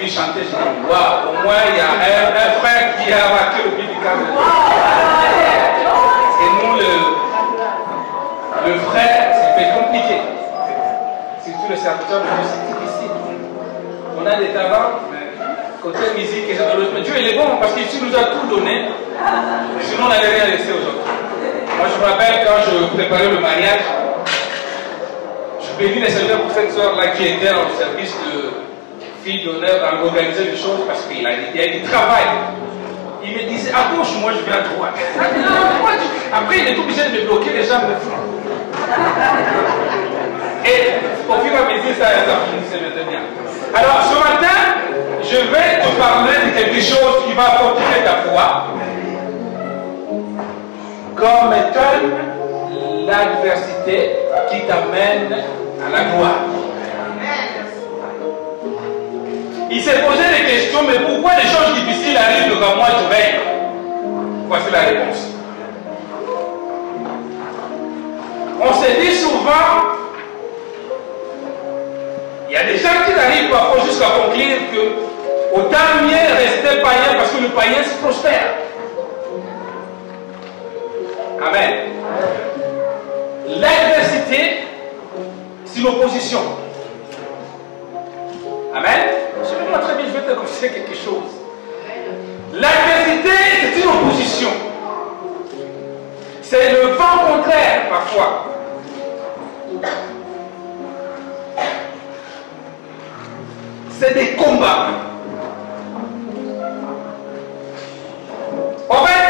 suivi chanter, je dis waouh, au moins il y a un frère qui a marqué le but du cadre. Et nous, le frère, c'est compliqué. Surtout le serviteur de Dieu, c'est difficile. On a des talents, côté musique et mais Dieu il est bon parce qu'il nous a tout donné. Sinon on n'avait rien laissé aux autres. Moi je me rappelle quand je préparais le mariage, je bénis les Seigneur pour cette soeur là qui était au service de fille d'honneur à organiser les choses parce qu'il a du travail. Il me disait à gauche, moi je viens à droite. Après il est obligé de me bloquer, les gens me font. Et au fur et à mesure ça finissait maintenant. Alors ce matin, je vais te parler de quelque chose qui va fortifier ta foi comme étant l'adversité qui t'amène à la gloire. Il s'est posé des questions, mais pourquoi les choses difficiles arrivent devant moi, je règne? Voici la réponse. On se dit souvent, il y a des gens qui arrivent parfois jusqu'à conclure que autant mieux rester païen parce que le païen se prospère. Amen. L'adversité, c'est l'opposition. Amen. Je vais très bien, je vais te conseiller quelque chose. L'adversité, c'est une opposition. C'est le vent contraire parfois. C'est des combats. En fait,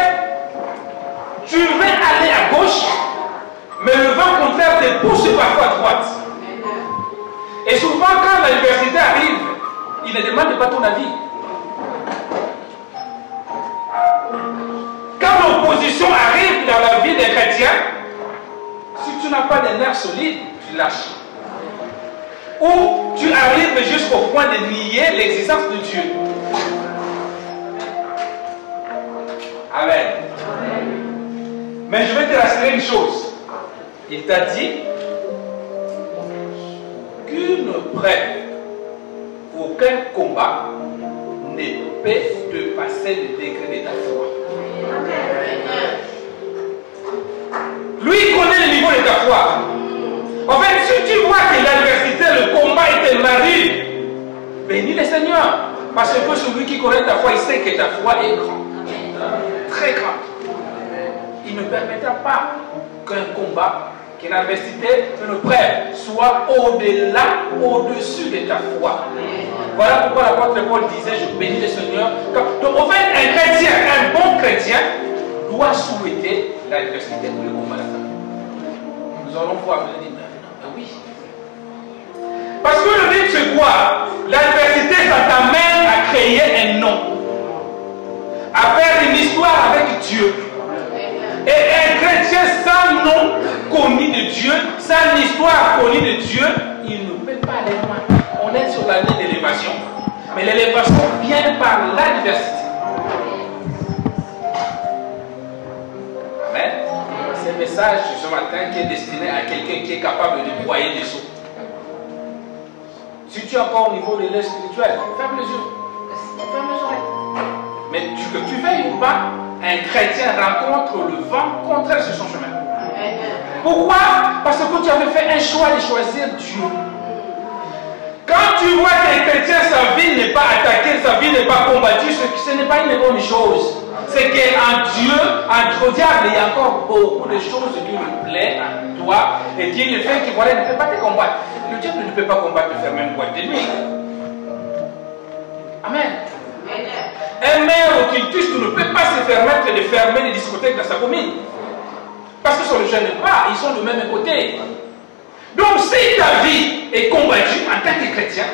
tu veux aller à gauche, mais le vent contraire te pousse parfois à droite. Et souvent, quand l'adversité arrive, il ne demande pas ton avis. Quand l'opposition arrive dans la vie des chrétiens, si tu n'as pas des nerfs solides, tu lâches. Ou tu arrives jusqu'au point de nier l'existence de Dieu. Amen. Mais je vais te rassurer une chose. Il t'a dit qu'une preuve, aucun combat ne peut dépasser le degré de ta foi. Lui, il connaît le niveau de ta foi. En fait, si tu vois que l'adversité, le combat était marié, bénis le Seigneur. Parce que celui qui connaît ta foi, il sait que ta foi est grande. Très grande. Il ne permettra pas qu'un combat, qu'une adversité, qu'une preuve soit au-delà, au-dessus de ta foi. Voilà pourquoi l'apôtre Paul disait, je bénis le Seigneur. Donc en fait, un chrétien, un bon chrétien, doit souhaiter l'adversité pour le combat. Nous allons voir le dire. Oui. Parce que le but c'est quoi? L'adversité, ça t'amène à créer un nom, à faire une histoire avec Dieu. Et un chrétien sans nom connu de Dieu, sans histoire connue de Dieu, il ne peut pas aller loin. On est sur la ligne d'élévation. Mais l'élévation vient par l'adversité. Amen. C'est un message ce matin qui est destiné à quelqu'un qui est capable de broyer des seaux. Si tu es encore au niveau de l'air spirituel, ferme les yeux. Ferme les oreilles. Mais que tu veilles ou pas, un chrétien rencontre le vent contraire sur son chemin. Pourquoi? Parce que tu avais fait un choix de choisir Dieu. Quand tu vois qu'un chrétien, sa vie n'est pas attaquée, sa vie n'est pas combattue, ce n'est pas une bonne chose. C'est qu'en Dieu, au diable, il y a encore beaucoup de choses qui lui plaisent à toi et qui le fait qu'il voilà, ne peut pas te combattre. Le diable ne peut pas combattre de fermer une boîte de nuit. Amen. Un maire occultiste ne peut pas se permettre de fermer les discothèques dans sa commune. Parce que ça ne le gêne pas, ils sont du même côté. Donc si ta vie est combattue en tant que chrétien,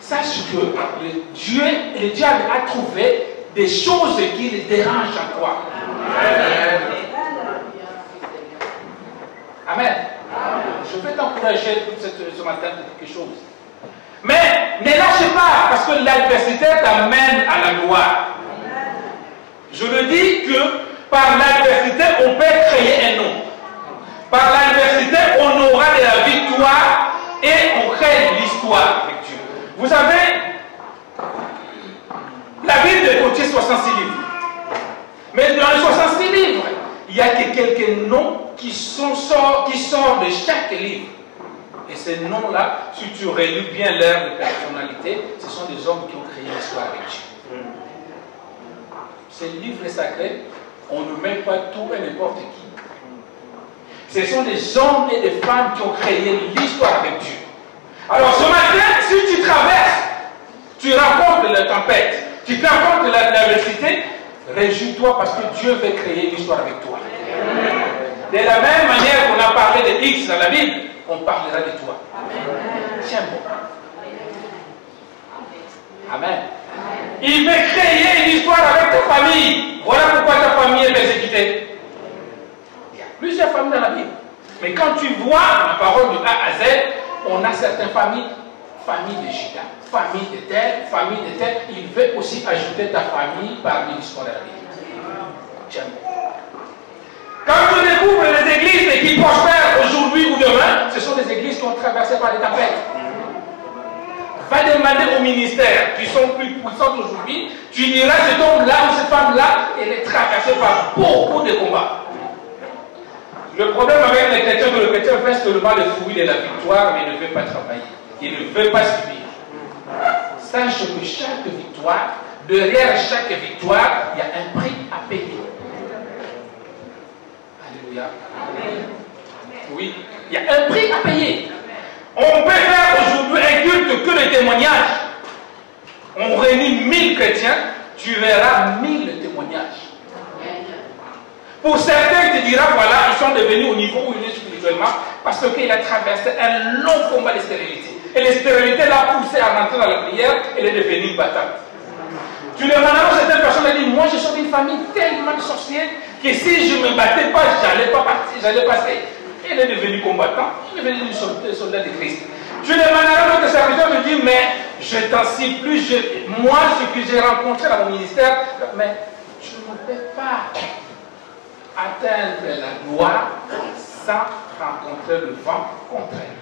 sache que le diable a trouvé des choses qui le dérangent en toi. Amen. Je vais t'encourager ce matin pour quelque chose. Mais ne lâchez pas, parce que l'adversité t'amène à la gloire. Je le dis que par l'adversité, on peut créer un nom. Par l'adversité, on aura de la victoire et on crée l'histoire avec Dieu. Vous savez, 66 livres. Mais dans les 66 livres, il n'y a que quelques noms qui sortent de chaque livre. Et ces noms-là, si tu relis bien leur personnalité, ce sont des hommes qui ont créé l'histoire avec Dieu. Ces livres sacrés, on ne met pas tout et n'importe qui. Ce sont des hommes et des femmes qui ont créé l'histoire avec Dieu. Alors ce matin, si tu traverses, tu rencontres la tempête, tu rencontres l'adversité, réjouis-toi parce que Dieu veut créer l'histoire avec toi. De la même manière qu'on a parlé de X dans la Bible, on parlera de toi. Tiens bon. Amen. Il veut créer une histoire avec ta famille. Voilà pourquoi ta famille est persécutée. Il y a plusieurs familles dans la Bible. Mais quand tu vois la parole de A à Z, on a certaines familles, famille de Juda, famille de tel, famille de tel. Il veut aussi ajouter ta famille parmi l'histoire de la Bible. Tiens bon. Quand tu découvres les églises qui prospèrent aujourd'hui ou demain, ce sont des églises qui ont traversé par des tempêtes. Va demander au ministère qui sont plus puissants aujourd'hui, tu diras cet homme-là ou cette femme-là, elle est traversée par beaucoup de combats. Le problème avec les chrétiens, que le chrétien fait seulement le fruit de la victoire, mais il ne veut pas travailler. Il ne veut pas subir. Sache que chaque victoire, derrière chaque victoire, il y a un prix à payer. Alléluia. Oui, il y a un prix à payer. On peut faire aujourd'hui un culte que de témoignages. On réunit 1000 chrétiens, tu verras 1000 témoignages. Pour certains, tu diras, voilà, ils sont devenus au niveau où ils sont spirituellement, parce qu'il a traversé un long combat de stérilité. Et la stérilité l'a poussé à rentrer dans la prière, elle est devenue battante. Tu les demanderas à certaines personnes, elles disent, moi je suis d'une famille tellement de sorciers, que si je ne me battais pas, j'allais pas partir, j'allais passer. Elle est devenue combattant, elle est devenue soldat de Christ. Tu demanderas à notre serviteur, je dis, mais je t'en supplie, moi ce que j'ai rencontré dans mon ministère, mais je ne peux pas atteindre la gloire sans rencontrer le vent contraire.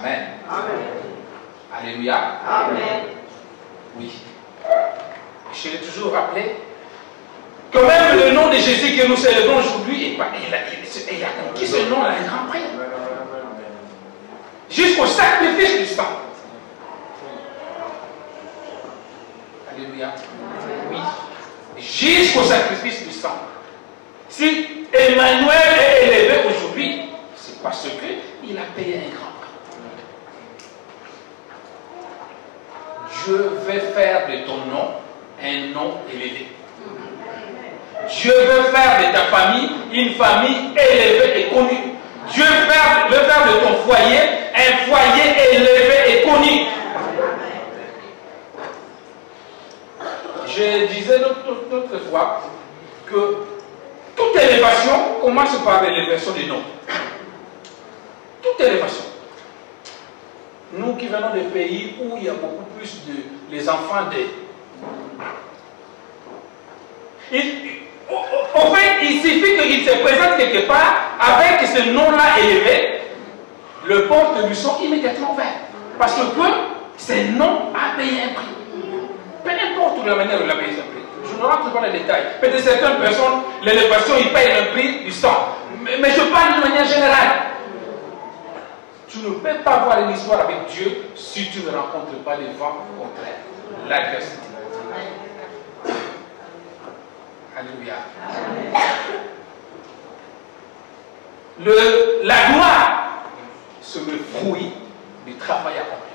Amen. Amen. Alléluia. Amen. Oui. Je l'ai toujours rappelé. Quand même le nom de Jésus que nous célébrons aujourd'hui, il a conquis ce nom à un grand prix. Jusqu'au sacrifice du sang. Alléluia. Oui. Jusqu'au sacrifice du sang. Si Emmanuel est élevé aujourd'hui, c'est parce qu'il a payé un grand prix. Dieu veut faire de ton nom un nom élevé. Dieu veut faire de ta famille une famille élevée et connue. Dieu veut faire de ton foyer un foyer élevé et connu. Je disais l'autre fois que toute élévation commence par l'élévation des noms. Toute élévation. Nous qui venons des pays où il y a beaucoup plus de les enfants des... En fait, il suffit qu'il se présente quelque part avec ce nom-là élevé, le porte lui sont immédiatement ouverts. Parce que ce nom a payé un prix. Peu importe la manière dont il a payé ce prix. Je ne rentre pas dans les détails. Peut-être certaines personnes, l'élévation, ils payent le prix du sang. Mais je parle de manière générale. Tu ne peux pas avoir une histoire avec Dieu si tu ne rencontres pas les vents contraires, l'adversité. Alléluia. La gloire, c'est le fruit du travail accompli.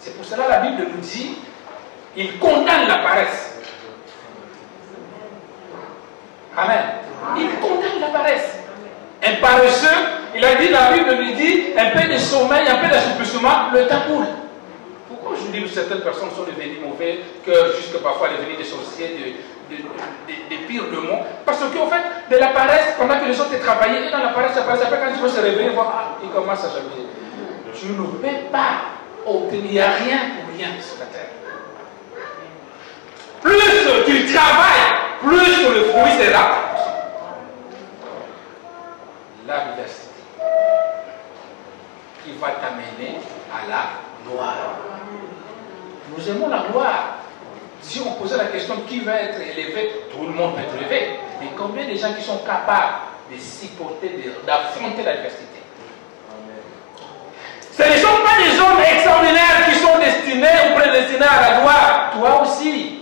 C'est pour cela que la Bible nous dit, il condamne la paresse. Amen. Il condamne la paresse. Un paresseux, il a dit, la Bible lui dit, un peu de sommeil, un peu d'assouplissement, le temps coule. Pourquoi je dis que certaines personnes sont devenues mauvaises, que jusque parfois devenues des sorciers, des pires de mots? Parce qu'en fait, de la paresse, pendant que les autres travaillaient, et dans la paresse, après quand ils vont se réveiller, voir, ils commencent à jalouser. Tu ne peux pas obtenir, il n'y a rien pour rien sur la terre. Plus tu travailles, plus le fruit sera. L'adversité qui va t'amener à la gloire. Nous aimons la gloire. Si on posait la question qui va être élevé, tout le monde peut être élevé. Mais combien de gens qui sont capables de supporter, d'affronter l'adversité? Ce ne sont pas des hommes extraordinaires qui sont destinés ou prédestinés à la gloire. Toi aussi.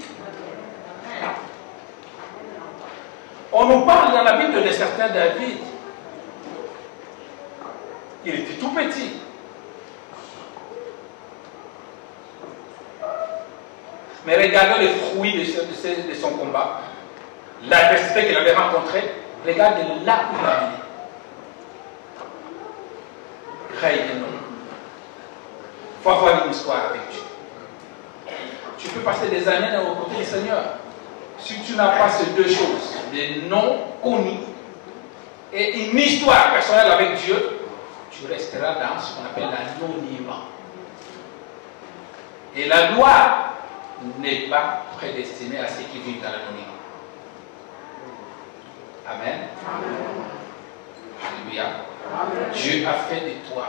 On nous parle dans la Bible de certains David. Il était tout petit. Mais regardons les fruits de son combat. L'adversité qu'il avait rencontrée. Regarde là où il a mené. Craignez-nous. Il faut avoir une histoire avec Dieu. Tu peux passer des années dans le côté du Seigneur. Si tu n'as pas ces deux choses, des noms connus et une histoire personnelle avec Dieu, tu resteras dans ce qu'on appelle l'anonymat. Et la gloire n'est pas prédestinée à ceux qui vivent dans l'anonymat. Amen. Alléluia. Dieu a fait de toi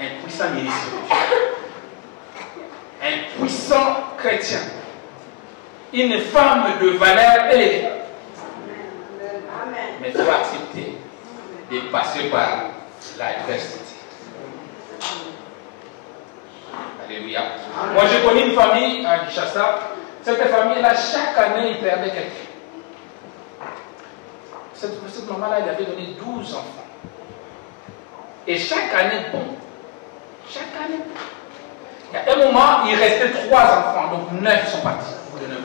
un puissant ministre de Dieu, un puissant chrétien, une femme de valeur élevée. Mais il faut accepter de passer par l'adversité. Alléluia. Moi, je connais une famille à Kinshasa. Cette famille-là, chaque année, il perdait quelqu'un. Cette maman-là, elle avait donné 12 enfants. Et chaque année, bon. Chaque année. Il y a un moment, il restait 3 enfants. Donc 9 sont partis. Pour les 9.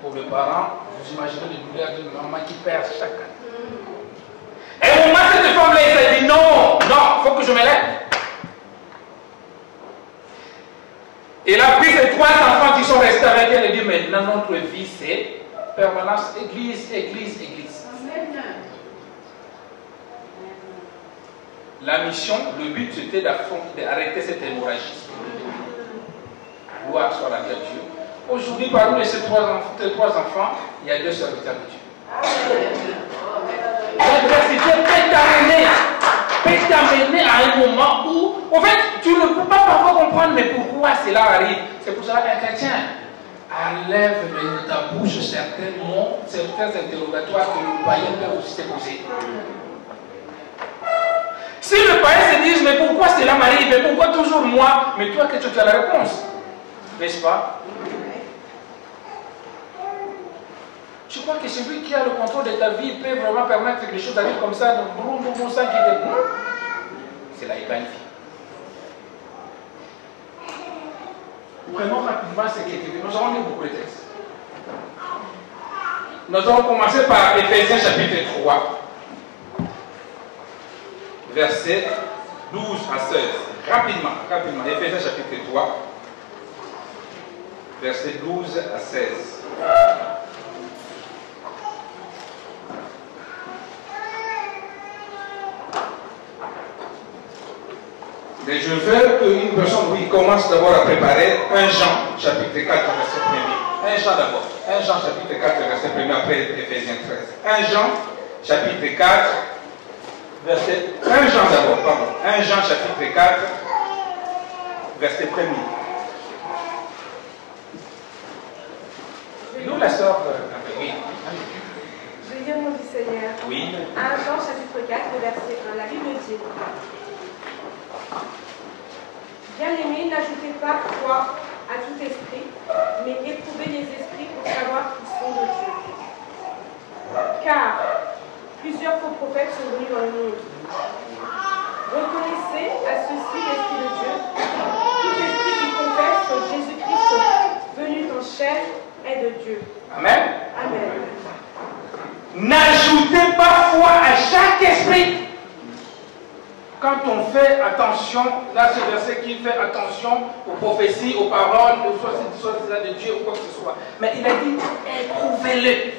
Pour les parents, vous imaginez les douleurs d'une maman qui perd chaque année. Et au moment, cette femme-là, elle s'est dit non, il faut que je me lève. Et elle a pris ces 3 enfants qui sont restés avec elle et dit maintenant notre vie c'est permanence, église, église, église. La mission, le but c'était d'arrêter cette hémorragie. Gloire soit la vie à Dieu. Aujourd'hui, parmi ces 3 enfants, il y a 2 serviteurs de Dieu. L'adversité peut t'amener à un moment où, en fait, tu ne peux pas parfois comprendre mais pourquoi cela arrive. C'est pour cela qu'un chrétien enlève de ta bouche certains mots, certains interrogatoires que le païen peut aussi te poser. Si le païen se dit, mais pourquoi cela m'arrive, mais pourquoi toujours moi, mais toi, que tu as la réponse, n'est-ce pas? Je crois que celui qui a le contrôle de ta vie peut vraiment permettre que les choses arrivent comme ça, donc boum, ça qui est bon. C'est la épanouie. Prenons rapidement ce qui est écrit. Nous avons lu beaucoup de textes. Nous allons commencer par Éphésiens chapitre 3, versets 12 à 16. Rapidement. Éphésiens chapitre 3, versets 12 à 16. Mais je veux qu'une personne, oui, commence d'abord à préparer 1 Jean, chapitre 4, verset 1er. 1 Jean d'abord. 1 Jean, chapitre 4, verset 1er, après Éphésiens 13. 1 Jean, chapitre 4, verset... 1 Jean d'abord, pardon. 1 Jean, chapitre 4, verset 1er. Nous, la sœur... Oui. Je vais lire mon du Seigneur. Oui. 1 Jean, chapitre 4, verset 1. La Bible dit... Bien-aimés, n'ajoutez pas foi à tout esprit, mais éprouvez les esprits pour savoir qu'ils sont de Dieu. Car plusieurs faux prophètes sont venus dans le monde. Reconnaissez à ceci l'Esprit de Dieu. Tout esprit qui confesse que Jésus-Christ venu en chair est de Dieu. Amen. Amen. N'ajoutez pas foi à chaque esprit. Quand on fait attention, là ce verset qui fait attention aux prophéties, aux paroles, soit de Dieu ou quoi que ce soit. Mais il a dit, éprouvez-le.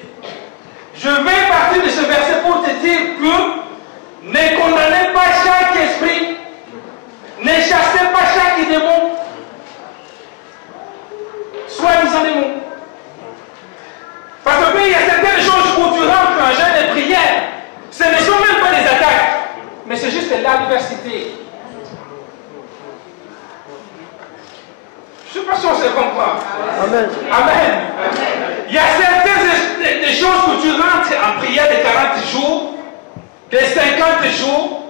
Je vais partir de ce verset pour te dire que ne condamnez pas chaque esprit, ne chassez pas chaque démon, soi-disant démon. Parce qu'il y a certaines choses où tu rentres en jeûne et prière, ce ne sont même pas des attaques. Mais c'est juste l'adversité. Je ne sais pas si on se comprend. Amen. Amen. Il y a certaines des choses que tu rentres en prière de 40 jours, de 50 jours,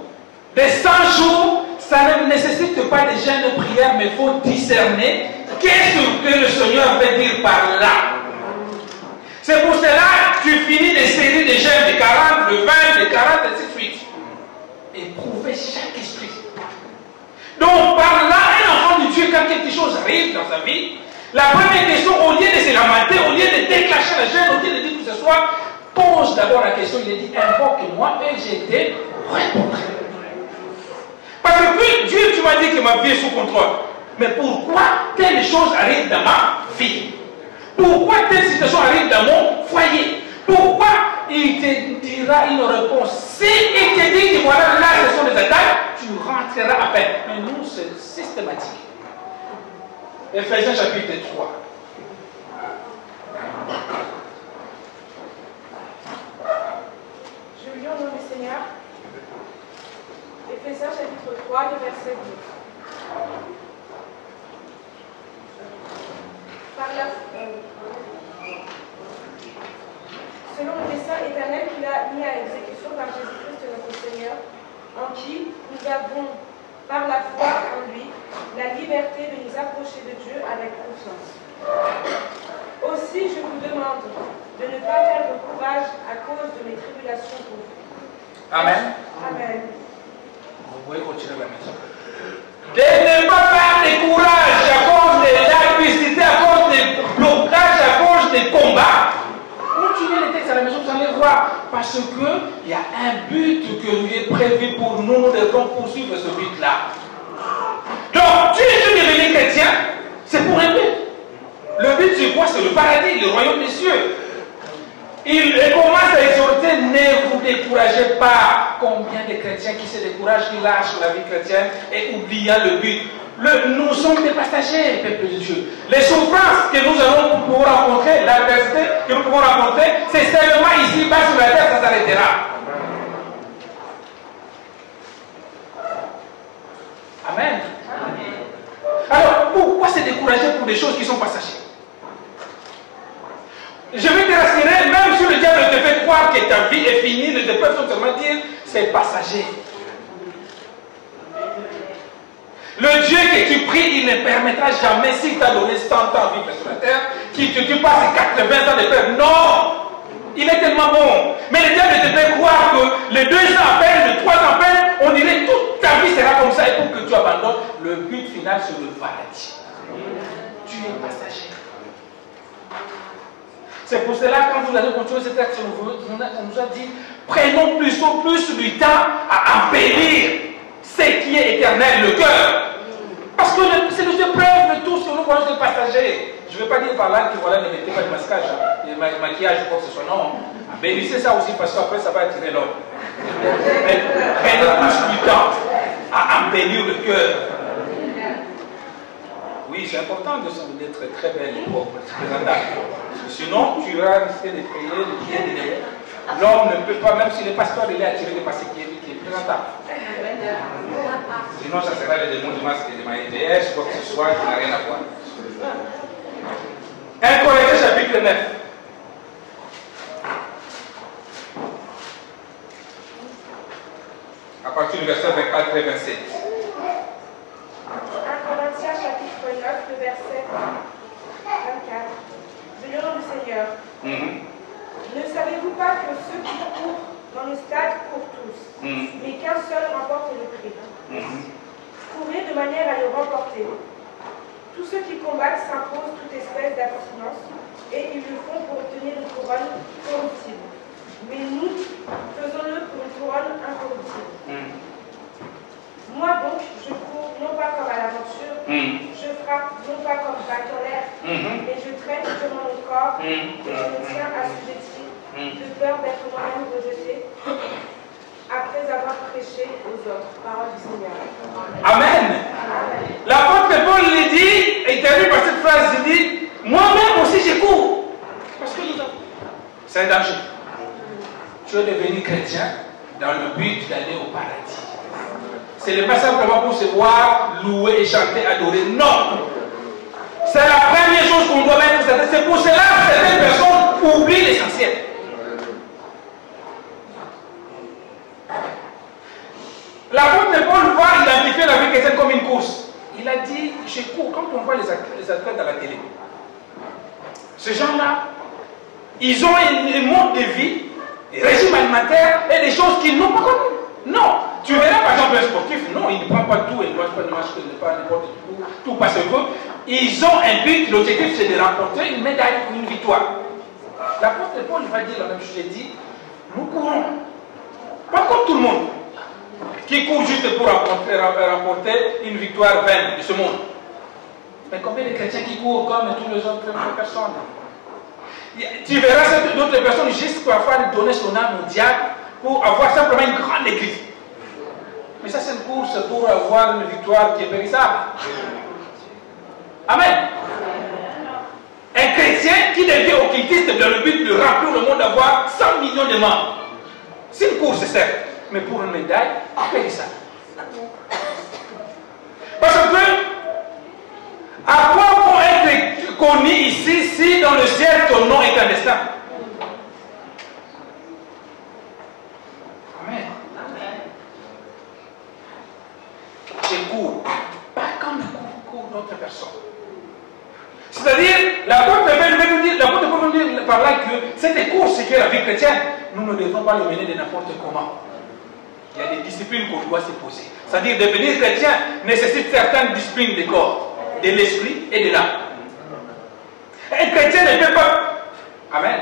de 100 jours. Ça ne nécessite pas de jeûne de prière, mais il faut discerner qu'est-ce que le Seigneur veut dire par là. C'est pour cela que tu finis des séries de jeûnes de 40, de 20, de 40, et ainsi de suite. Éprouver chaque esprit. Donc par là, un enfant de Dieu, quand quelque chose arrive dans sa vie, la première question, au lieu de se lamenter, au lieu de déclencher la jeûne, au lieu de dire que ce soit, pose d'abord la question, il est dit, invoque-moi et je te répondrai. Parce que Dieu, tu m'as dit que ma vie est sous contrôle. Mais pourquoi telle chose arrive dans ma vie? Pourquoi telle situation arrive dans mon foyer? Pourquoi il te dira une réponse? Si il te dit que voilà, là, ce sont des attaques, tu rentreras à peine. Mais nous, c'est systématique. Ephésiens chapitre 3. Je lis au nom du Seigneur. Ephésiens chapitre 3, le verset 12. Selon le dessein éternel qu'il a mis à exécution par Jésus-Christ notre Seigneur, en qui nous avons, par la foi en lui, la liberté de nous approcher de Dieu avec confiance. Aussi, je vous demande de ne pas perdre courage à cause de mes tribulations pour vous. Amen. Amen. Vous pouvez continuer la maison. De ne pas perdre courage à cause de l'adversité, à cause des blocages, à cause des combats. Continuez les textes à la maison, vous allez voir. Parce qu'il y a un but que lui est prévu pour nous. Nous devons poursuivre ce but-là. Donc, tu es devenu chrétien, c'est pour un but. Le but, c'est quoi? C'est le paradis, le royaume des cieux. Il commence à exhorter, ne vous découragez pas. Combien de chrétiens qui se découragent, qui lâchent la vie chrétienne et oubliant le but. Nous sommes des passagers, peuple de Dieu. Les souffrances que nous allons pouvoir rencontrer, l'adversité que nous pouvons rencontrer, c'est seulement ici, bas sur la terre, ça s'arrêtera. Amen. Alors, pourquoi se décourager pour des choses qui sont passagères? Je vais te rassurer, même si le diable te fait croire que ta vie est finie, ne te peut seulement dire c'est passager. Le Dieu que tu pries, il ne permettra jamais, s'il t'a donné 100 ans à vivre sur la terre, qu'il te passe 80 ans de peur. Non! Il est tellement bon. Mais le diable te fait croire que les 2 ans à peine, les 3 ans à peine, on dirait toute ta vie sera comme ça et pour que tu abandonnes. Le but final, c'est le paradis. Tu es passager. C'est pour cela, quand vous allez continuer ce texte, on nous a dit, prenons plus du temps à embellir ce qui est éternel, le cœur. Parce que c'est le preuve de tout ce que nous voyons des passagers. Je ne veux pas dire par là que voilà, ne mettez pas de masquage, de maquillage ou quoi que ce soit. Non. Bénissez ça aussi parce qu'après ça va attirer l'homme. Mais prenez plus du temps à embellir le cœur. Oui, c'est important d'être très belle et propre, présentable. Sinon, tu vas risquer de prier, de prier, de prier. L'homme ne peut pas, même si le pasteur il est attiré de passer qui est présentable. Sinon, ça sera le démon du masque et de ma IDS, quoi que ce soit, qui n'a rien à voir. 1 Corinthiens chapitre 9. À partir du verset 24 et 27. 1 Corinthiens chapitre 9, le verset 24. Je lis au nom du Seigneur. Ne savez-vous pas que ceux qui courent dans le stade courent tous, mais qu'un seul remporte le prix? Courez de manière à le remporter. Tous ceux qui combattent s'imposent toute espèce d'abstinence, et ils le font pour obtenir une couronne corruptible. Mais nous, faisons-le pour une couronne incorruptible. Moi donc, je cours non pas comme à l'aventure, je frappe non pas comme balle en l'air, mais je traîne sur mon corps et je me tiens assujetti, de peur d'être moi-même rejeté, après avoir prêché aux autres. Parole du Seigneur. Amen. L'apôtre Paul lui dit, et termine par cette phrase, il dit, moi-même aussi je cours. Parce que c'est un danger. Tu es devenu chrétien dans le but d'aller au paradis. Ce n'est pas simplement pour se voir, louer et chanter, adorer. Non. C'est la première chose qu'on doit mettre sur cette tête. C'est pour cela que certaines personnes oublient l'essentiel. L'apôtre Paul va identifier la vie chrétienne comme une course. Il a dit, je cours, quand on voit les athlètes à la télé, ces gens-là, ils ont un mode de vie, un régime alimentaire et des choses qu'ils n'ont pas connues. Non, tu verras par exemple un sportif, non, il ne prend pas tout, il ne mange pas n'importe tout parce qu'ils ont un but, l'objectif c'est de remporter une médaille ou une victoire. L'apôtre Paul va dire la même chose, il dit, nous courons, pas comme tout le monde, qui court juste pour remporter une victoire vaine de ce monde. Mais combien de chrétiens qui courent comme tous les autres personnes? Tu verras d'autres personnes juste parfois donner son âme au diable pour avoir simplement une grande église. Mais ça, c'est une course pour avoir une victoire qui est périssable. Amen. Un chrétien qui devient occultiste dans le but de remplir le monde d'avoir 100 millions de membres. C'est une course, certes, mais pour une médaille périssable. Parce que, à quoi pour être connu ici si dans le ciel ton nom est un destin? Amen. Je cours, pas comme court d'autres personnes. C'est-à-dire, l'apôtre veut nous dire par là que cette course qui est la vie chrétienne, nous ne devons pas le mener de n'importe comment. Il y a des disciplines qu'on doit se poser. C'est-à-dire, devenir chrétien nécessite certaines disciplines du corps, de l'esprit et de l'âme. Un chrétien ne peut pas. Amen.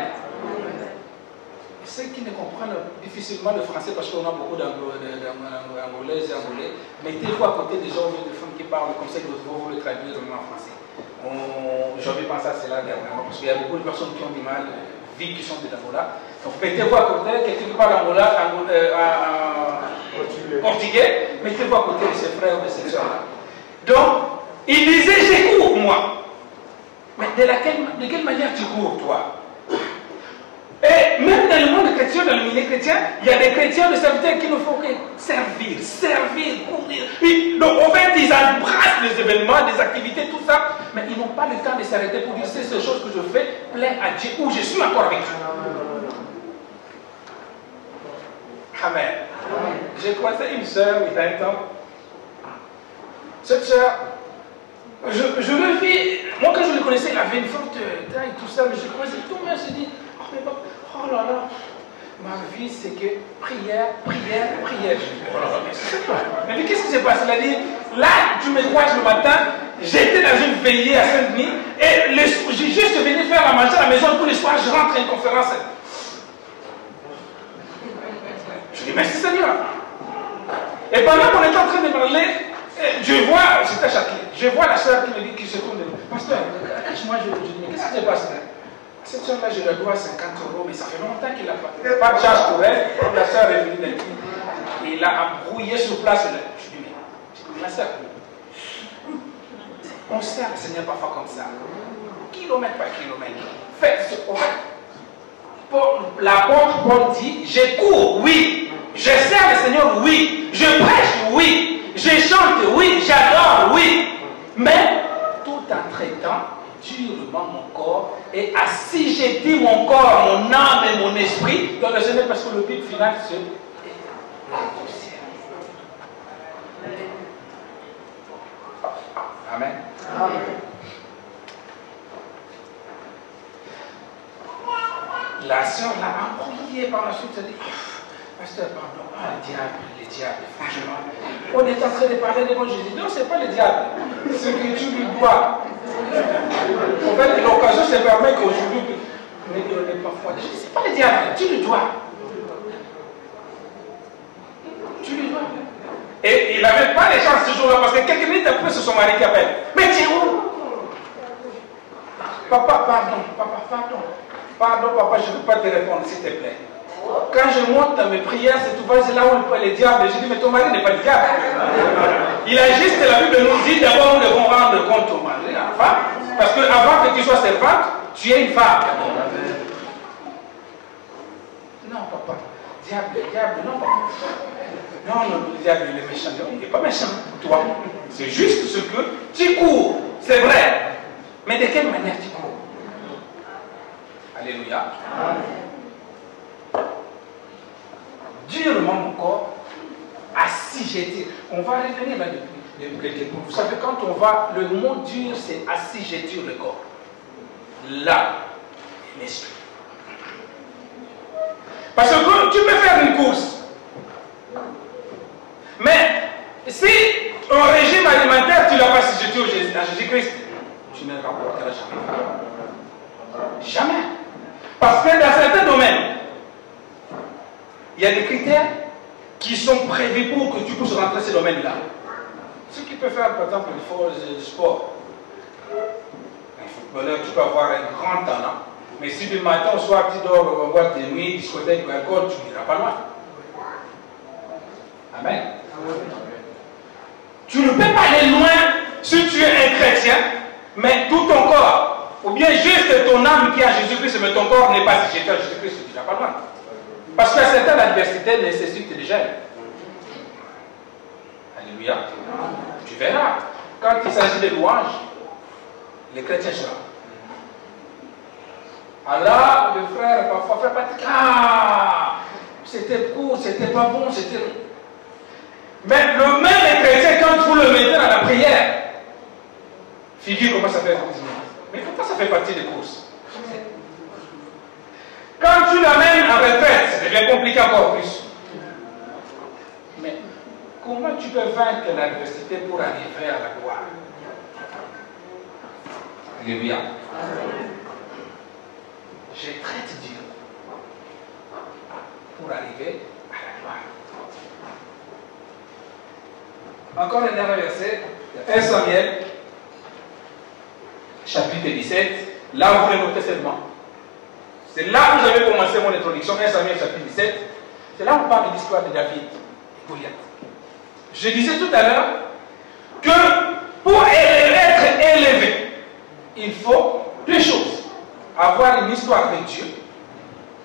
Ceux qui ne comprennent difficilement le français, parce qu'on a beaucoup d'angolaises et angolais, mettez-vous à côté des gens ou des femmes qui parlent comme ça, vous le traduire en français. J'avais pensé à cela dernièrement, parce qu'il y a beaucoup de personnes qui ont du mal, vies qui sont de l'Angola. Donc mettez-vous à côté, quelqu'un qui parle angola, portugais, mettez-vous à côté de ses frères ou de ses soeurs. Donc, il disait, je cours, moi. Mais de quelle manière tu cours, toi? Et même dans le monde chrétien, dans le milieu chrétien, il y a des chrétiens, des serviteurs qui ne font que servir, courir. Donc en fait, ils embrassent les événements, les activités, tout ça, mais ils n'ont pas le temps de s'arrêter pour dire c'est ces choses que je fais, plaît à Dieu, ou je suis encore avec Dieu. Amen. J'ai croisé une sœur il y a un temps. Cette sœur, je le vis, moi quand je le connaissais, il avait une forte taille et tout ça, mais je croisais tout le monde, je dis, oh là là, ma vie c'est que prière. Mais qu'est-ce qui s'est passé? Il a dit, là, tu me croises le matin, j'étais dans une veillée à Saint-Denis, et j'ai juste venu faire la manger à la maison, tous les soirs, je rentre à une conférence. Je dis, merci Seigneur. Et pendant qu'on est en train de parler, je vois, c'était à Châtelet, je vois la soeur qui me dit, qui se tourne, pasteur, cache-moi, je dis, mais qu'est-ce qui s'est passé? Cette soeur-là, je la dois 50 €, mais ça fait longtemps qu'il n'a pas de charge pour elle. La soeur est venue d'un coup. Il a embrouillé sur place. Je dis, mais ma soeur, on sert le Seigneur parfois comme ça. Kilomètre par kilomètre. Faites ce qu'on fait. L'apôtre Paul dit, je cours, oui. Je sers le Seigneur, oui. Je prêche, oui. Je chante, oui. J'adore, oui. Mais, tout en traitant durement mon corps et assujettis mon corps, mon âme et mon esprit dans le Seigneur, parce que le but final c'est le ciel. Amen. Amen. La sœur l'a embrouillé par la suite, elle dit, pasteur, pardon, le diable, franchement. On est en train de parler de bon Jésus. Non, ce n'est pas le diable. Ce que tu lui dois. En fait, l'occasion se permet qu'aujourd'hui, n'est pas foi. Ce n'est pas le diable, tu lui dois. Tu lui dois. Et il n'avait pas les chances ce jour-là, parce que quelques minutes après, c'est son mari qui appelle. Mais tu es où? Papa, pardon, papa, je ne peux pas te répondre, s'il te plaît. Quand je monte dans mes prières, c'est tout c'est là où le diable. Je dis, mais ton mari n'est pas le diable. Il a juste, la Bible nous dit, d'abord nous devons rendre compte au mari, à la femme, parce qu'avant que tu sois servante, tu es une femme. Non, papa, diable, non, papa. Non, le diable, il est méchant. Il n'est pas méchant, toi. C'est juste ce que tu cours, c'est vrai. Mais de quelle manière tu cours? Alléluia. Durement mon corps, assujettir. On va revenir là depuis quelques jours. Vous savez, quand on va, le mot dur, c'est assujettir le corps. Là, l'esprit. Parce que tu peux faire une course. Mais si un régime alimentaire, tu ne l'as pas assujetti à Jésus-Christ, tu ne remporteras jamais. Jamais. Parce que dans certains domaines, il y a des critères qui sont prévus pour que tu puisses rentrer dans ces domaines-là. Ce qui peut faire, par exemple, du sport. Un footballeur, tu peux avoir un grand talent. Mais si du matin au soir, tu dors en boîte de nuit, discothèque ou alcool, tu n'iras pas loin. Amen. Tu ne peux pas aller loin si tu es un chrétien, mais tout ton corps, ou bien juste ton âme qui est à Jésus-Christ, mais ton corps n'est pas assujetti à Jésus-Christ, tu n'iras pas loin. Parce que certaines adversités nécessitent des gènes. Alléluia. Tu verras, quand il s'agit de louanges, les chrétiens sont là. Alors, le frère, parfois, frère Patrick, c'était court, c'était pas bon, c'était. Mais le même chrétien, quand vous le mettez dans la prière, figure comment ça fait. Mais pourquoi ça fait partie des courses? Quand tu l'amènes en retraite, ça devient compliqué encore plus. Mais comment tu peux vaincre l'adversité pour arriver à la gloire? Alléluia. Je traite Dieu pour arriver à la gloire. Encore un dernier verset, 1 Samuel, chapitre 17. Là, vous voulez noter seulement. C'est là où j'avais commencé mon introduction, 1 Samuel, chapitre 17. C'est là où on parle de l'histoire de David et Goliath. Je disais tout à l'heure que pour être élevé, il faut deux choses. Avoir une histoire avec Dieu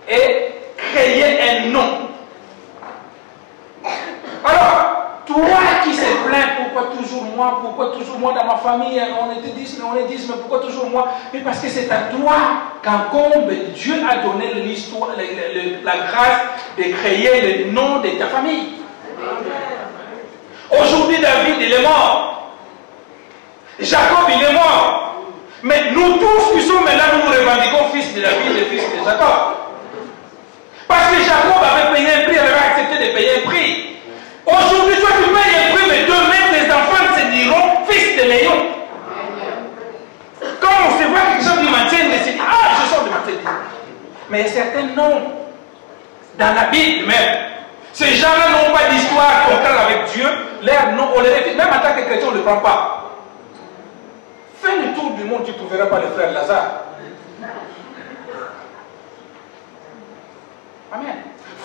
et créer un nom. Alors, toi qui se plains, pourquoi toujours moi dans ma famille, on était 10, mais on est 10, mais pourquoi toujours moi? Mais parce que c'est à toi qu'incombe, Dieu a donné l'histoire, la grâce de créer le nom de ta famille. Aujourd'hui, David, il est mort. Jacob, il est mort. Mais nous tous qui sommes là, nous nous revendiquons fils de David et fils de Jacob. Parce que Jacob avait payé un prix, il avait accepté de payer un prix. Aujourd'hui, toi tu payes un prix, mais demain tes enfants se diront fils de Léon. Quand on se voit quelque chose du matin, on se dit, je sors du matin. Mais certains noms, dans la Bible même, ces gens-là n'ont pas d'histoire concrète avec Dieu, leur nom, on les refuse, même en tant que chrétien, on ne le prend pas. Fais le tour du monde, tu ne trouveras pas le frère Lazare. Amen.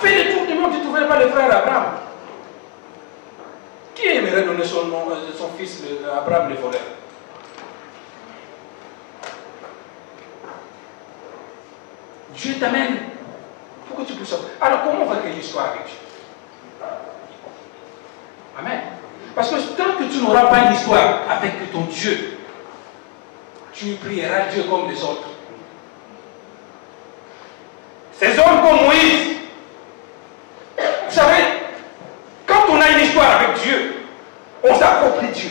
Fais le tour du monde, tu ne trouveras pas le frère Abraham. Qui aimerait donner son nom, son fils Abraham le voleur? Dieu t'amène pour que tu puisses. Alors comment on va créer l'histoire avec Dieu? Amen. Parce que tant que tu n'auras pas une histoire avec ton Dieu, tu prieras Dieu comme les autres. Ces hommes comme Moïse, vous savez, quand on a une histoire avec Dieu, on s'approprie Dieu.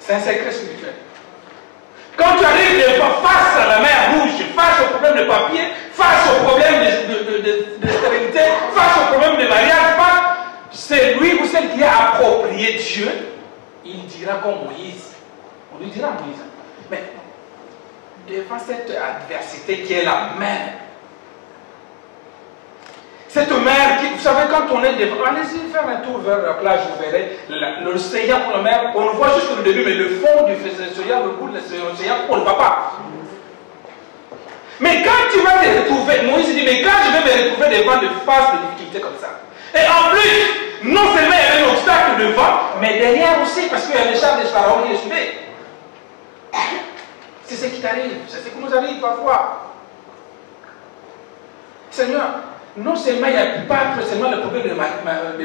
C'est un secret spirituel. Quand tu arrives face à la mer Rouge, face au problème de papier, face au problème de stérilité, face au problème de mariage, c'est lui ou celle qui a approprié Dieu, il dira comme Moïse. On lui dira Moïse. Mais devant cette adversité qui est la mer, cette mer qui, vous savez, quand on est devant, allez-y faire un tour vers la plage, vous verrez l'océan pour la mer, on le voit juste au début, mais le fond du océan, le bout de l'océan, on ne le voit pas. Mais quand tu vas te retrouver, Moïse dit, mais quand je vais me retrouver devant des phases de difficultés comme ça, et en plus, non seulement il y avait un obstacle devant, mais derrière aussi, parce qu'il y a les chars de Pharaon qui les suivaient. C'est ce qui t'arrive, c'est ce qui nous arrive parfois. Seigneur, non seulement il n'y a pas seulement le problème de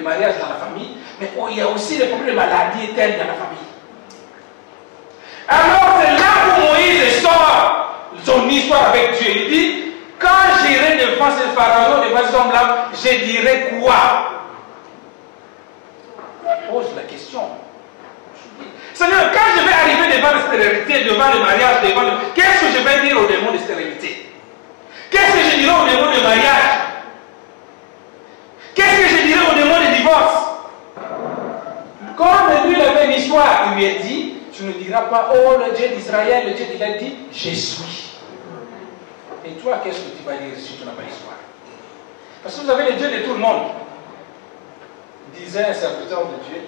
mariage dans la famille, mais il y a aussi le problème de maladie éternelle dans la famille. Alors c'est là où Moïse sort son histoire avec Dieu. Il dit, quand j'irai devant ce pharaon, devant cet homme-là, je dirai quoi? Pose la question. Seigneur, quand je vais arriver devant la stérilité, devant le mariage, qu'est-ce que je vais dire au démon de stérilité? Qu'est-ce que je dirai au démon de mariage? Qu'est-ce que je dirai au démon de divorce? Comme lui il avait une histoire, il lui a dit, tu ne diras pas, oh le Dieu d'Israël, le Dieu il a dit, je suis. Et toi, qu'est-ce que tu vas dire si tu n'as pas l'histoire? Parce que vous avez le Dieu de tout le monde. Disait un serviteur de Dieu,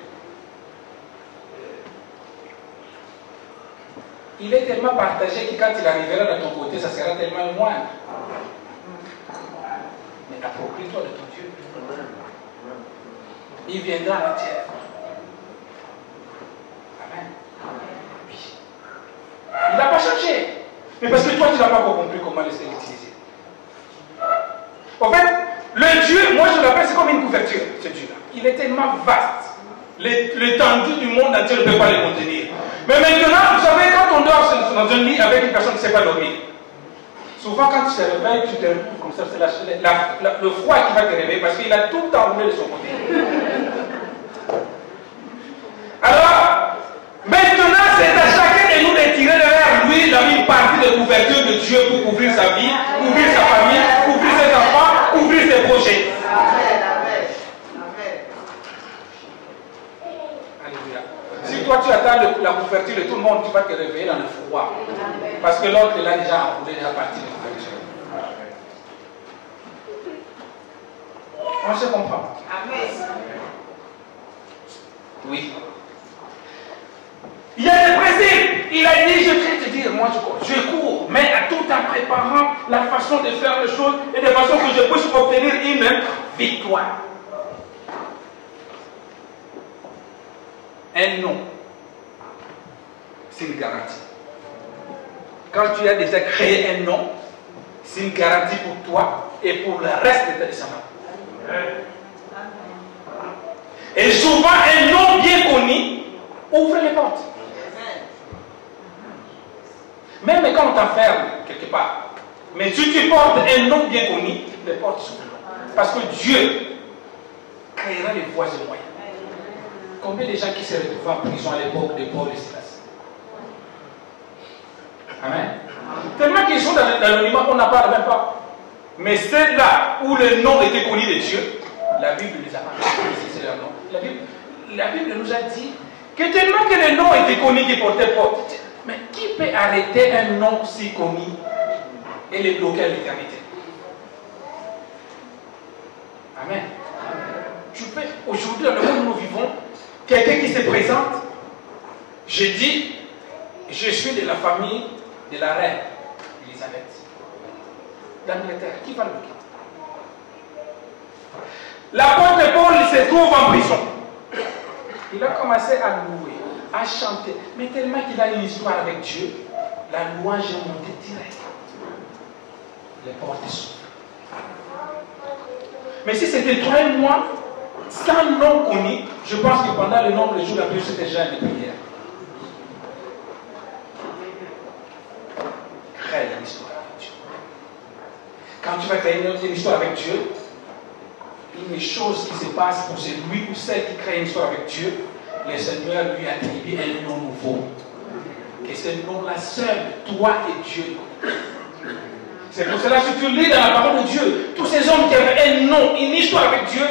il est tellement partagé que quand il arrivera de ton côté, ça sera tellement moindre. Mais approprie-toi de ton Dieu. Il viendra à la terre. Amen. Oui. Il n'a pas changé. Mais parce que toi, tu n'as pas encore compris comment l'utiliser. En fait, le Dieu, moi je l'appelle, c'est comme une couverture, ce Dieu-là. Il est tellement vaste. L'étendue du monde entier ne peut pas le contenir. Mais maintenant, vous savez, quand on dort dans un lit avec une personne qui ne sait pas dormir, souvent quand tu te réveilles, tu te retrouves comme ça, c'est le froid qui va te réveiller parce qu'il a tout enroulé de son côté. Alors, maintenant, c'est à chacun de nous de tirer vers lui une partie de couverture de Dieu pour couvrir sa vie, couvrir sa famille, couvrir ses enfants, couvrir ses projets. Si toi tu attends la couverture de tout le monde, tu vas te réveiller dans le froid. Parce que l'autre est là déjà enroulé, déjà parti de couverture. On se comprend. Oui. Il y a des principes. Il a dit, je vais te dire, moi je cours, mais tout en préparant la façon de faire les choses et de façon que je puisse obtenir une victoire. Un nom, c'est une garantie. Quand tu as déjà créé un nom, c'est une garantie pour toi et pour le reste de tes descendants. Et souvent, un nom bien connu ouvre les portes. Même quand on t'enferme quelque part, mais si tu portes un nom bien connu, les portes s'ouvrent. Parce que Dieu créera les voies et moyens. Combien de gens qui se retrouvent en prison à l'époque de Paul et Silas? Amen. Tellement qu'ils sont dans l'anonymat, on n'en parle même pas. Mais c'est là où le nom était connu de Dieu, la Bible les a pas c'est leur nom. La Bible nous a dit que tellement que le nom était connu qui portait porte. Mais qui peut arrêter un nom si connu et le bloquer à l'éternité? Amen. Tu peux, aujourd'hui, dans le monde où nous vivons, quelqu'un qui se présente, je dis, je suis de la famille de la reine Elisabeth d'Angleterre. Qui va le bloquer? L'apôtre Paul se trouve en prison. Il a commencé à louer, à chanter, mais tellement qu'il a une histoire avec Dieu, la louange est montée direct. Les portes s'ouvrent. Mais si c'était 3 mois, sans nom connu, je pense que pendant le nombre de jours la prière, c'était déjà une prière. Crée une histoire avec Dieu. Quand tu vas créer une histoire avec Dieu, une chose qui se passe pour celui ou celle qui crée une histoire avec Dieu, le Seigneur lui attribue un nom nouveau. Et ce nom-là seul, toi et Dieu. C'est pour cela que si tu lis dans la parole de Dieu, tous ces hommes qui avaient un nom, une histoire avec Dieu,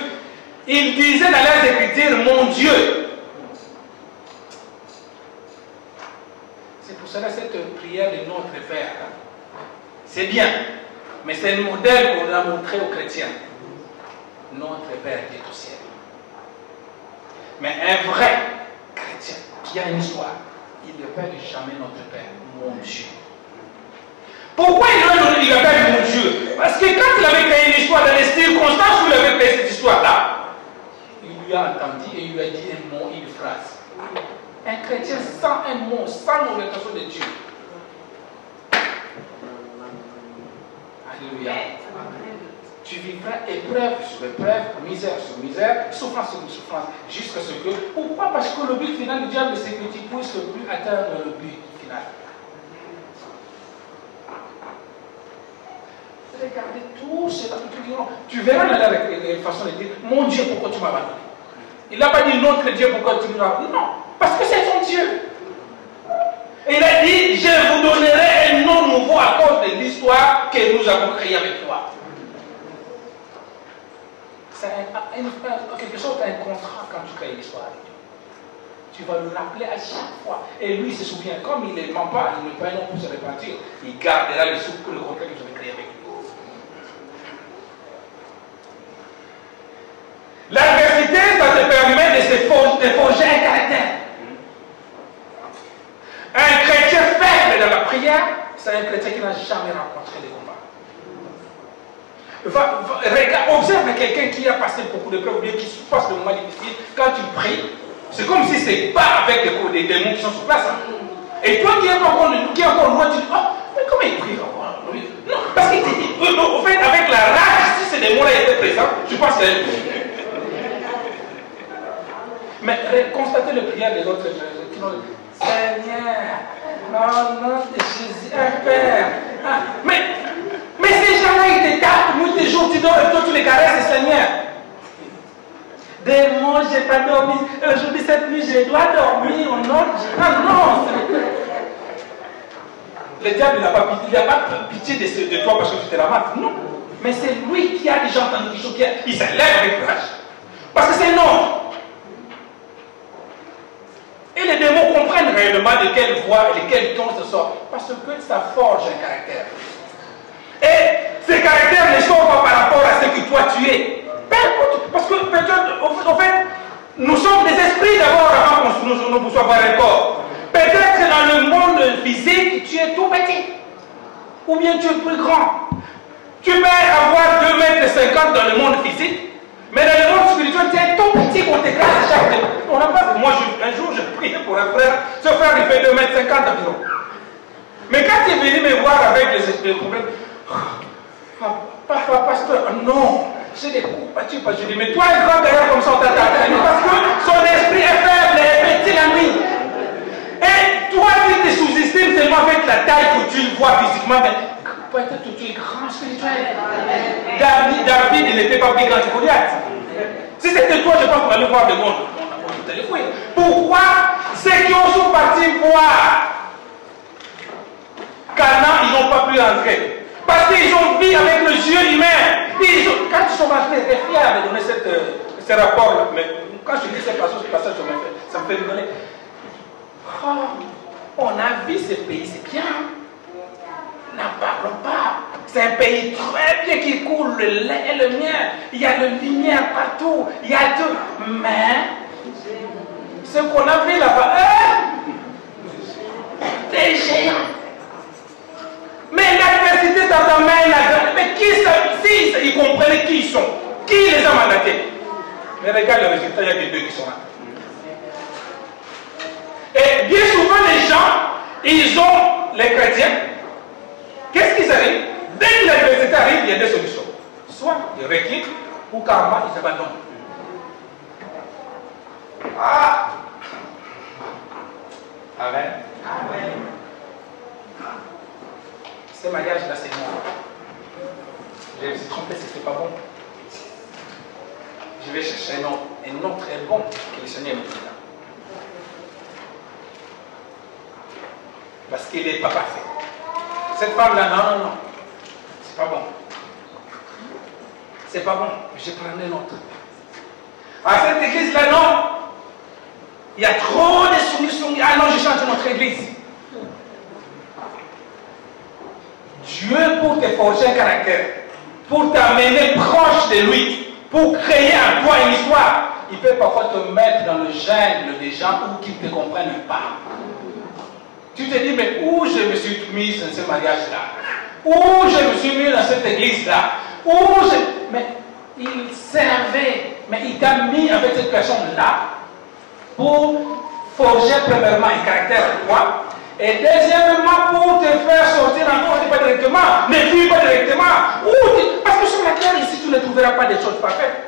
ils disaient dans leurs écritures, mon Dieu. C'est pour cela que cette prière de notre Père, c'est bien, mais c'est un modèle qu'on a montré aux chrétiens. Notre Père qui est au ciel. Mais un vrai chrétien qui a une histoire, il ne perd jamais notre Père, mon Dieu. Pourquoi il l'appelle mon Dieu? Parce que quand il avait créé une histoire dans les circonstances où il avait créé cette histoire-là, il lui a entendu et il lui a dit un mot, une phrase. Un chrétien sans un mot, sans l'orientation de Dieu. Alléluia. Tu vivras épreuve sur épreuve, misère sur misère, souffrance sur souffrance, jusqu'à ce que... Pourquoi? Parce que le but final du diable, c'est que tu ne puisses plus atteindre le but final. final. Regardez tout cela, tu verras la façon de dire, mon Dieu, pourquoi tu m'as abandonné? Il n'a pas dit notre Dieu, pourquoi tu m'as abandonné? Non, parce que c'est son Dieu. Et il a dit, je vous donnerai un nom nouveau à cause de l'histoire que nous avons créée avec toi. C'est quelque chose, un contrat quand tu crées l'histoire avec Dieu. Tu vas le rappeler à chaque fois. Et lui, il se souvient, comme il ne ment pas, il ne peut pas non plus se repentir, il gardera le contrat que vous avez créé avec lui. L'adversité, ça te permet de forger un caractère. Un chrétien faible dans la prière, c'est un chrétien qui n'a jamais rencontré des combats. Observe quelqu'un qui a passé beaucoup de preuves, ou bien qui passe des moments difficiles. Quand tu pries, c'est comme si c'est pas avec des démons qui sont sur place. Hein. Et toi qui es encore loin, tu dis, oh, mais comment il prie encore? Non, parce qu'il te dit, en fait, avec la rage, si ces démons-là étaient présents, je pense que... Mais constatez le prière des autres qui n'ont dit, Seigneur, au nom de Jésus, un Père. Ah, mais ces gens-là, ils te tapent, nous, tes jours, tu dors et toi, tu les caresses, Seigneur. Des mots, je n'ai pas dormi. Aujourd'hui, cette nuit, je dois dormir au nom de Jésus. Ah non! Le diable, il n'a pas pitié de toi parce que tu te la mates. Non. Mais c'est lui qui a déjà entendu quelque chose, il se lève avec courage. Parce que c'est non. Et les démons comprennent réellement de quelle voix et de quel ton se sort. Parce que ça forge un caractère. Et ces caractères ne sont pas par rapport à ce que toi tu es. Parce que peut-être, en fait, nous sommes des esprits d'abord avant qu'on nous puissions avoir un corps. Peut-être dans le monde physique, tu es tout petit. Ou bien tu es plus grand. Tu peux avoir 2,50 m dans le monde physique. Mais dans le monde spirituel, tu es tout petit qu'on t'écrase chaque jour. On n'a pas. Moi, un jour, je priais pour un frère. Ce frère, il fait 2,50 m environ. Mais quand il est venu me voir avec les problèmes, pasteur, non, j'ai des coups battus. Je dis, mais toi, un grand derrière comme ça, on t'attaque. Parce que son esprit est faible et petit la nuit. Et toi, tu te sous-estimes seulement avec la taille que tu vois physiquement. Mais peut-être que tu es grand spirituel. David, il n'était pas plus grand que Goliath. Si c'était toi, je pense qu'on allait voir le monde. On allait fouiller. Pourquoi ceux qui sont partis voir Canaan, ils n'ont pas pu entrer? Parce qu'ils ont vu avec le yeux humain. Quand ils sont rentrés, ils étaient fiers de donner ce rapport-là. Mais quand je dis ce passage, ça me fait rigoler. Oh, on a vu ce pays, c'est bien. N'en parlons pas. C'est un pays très bien qui coule le lait et le miel. Il y a de la lumière partout. Il y a tout. Mais, ce qu'on a vu là-bas, des géants. Mais l'adversité, ça t'emmène à... Mais si ils comprenaient qui ils sont, qui les a mandatés? Mais regarde le résultat, il y a que 2 qui sont là. Et bien souvent, les gens, les chrétiens, qu'est-ce qu'ils arrivent? Dès que l'adversité arrive, il y a 2 solutions. Soit ils recliquent, ou carrément ils abandonnent. Ah! Amen. Amen. Ce mariage-là, c'est moi. Je me suis trompé, c'était pas bon. Je vais chercher un nom très bon que le Seigneur me dit là. Parce qu'il n'est pas parfait. Cette femme-là, non. C'est pas bon. C'est pas bon. Je prendrai un autre. À cette église-là, non. Il y a trop de soumissions. Ah non, je change notre église. Dieu, pour te forger un caractère, pour t'amener proche de lui, pour créer en toi une histoire, il peut parfois te mettre dans le jungle des gens où qui ne te comprennent pas. Tu te dis, mais où je me suis mis dans ce mariage-là? Où je me suis mis dans cette église-là? Mais il servait, mais il t'a mis avec cette personne-là pour forger premièrement un caractère de toi. Et deuxièmement, pour te faire sortir encore, pas directement, ne fuis pas directement. Parce que sur la terre, ici, tu ne trouveras pas des choses parfaites.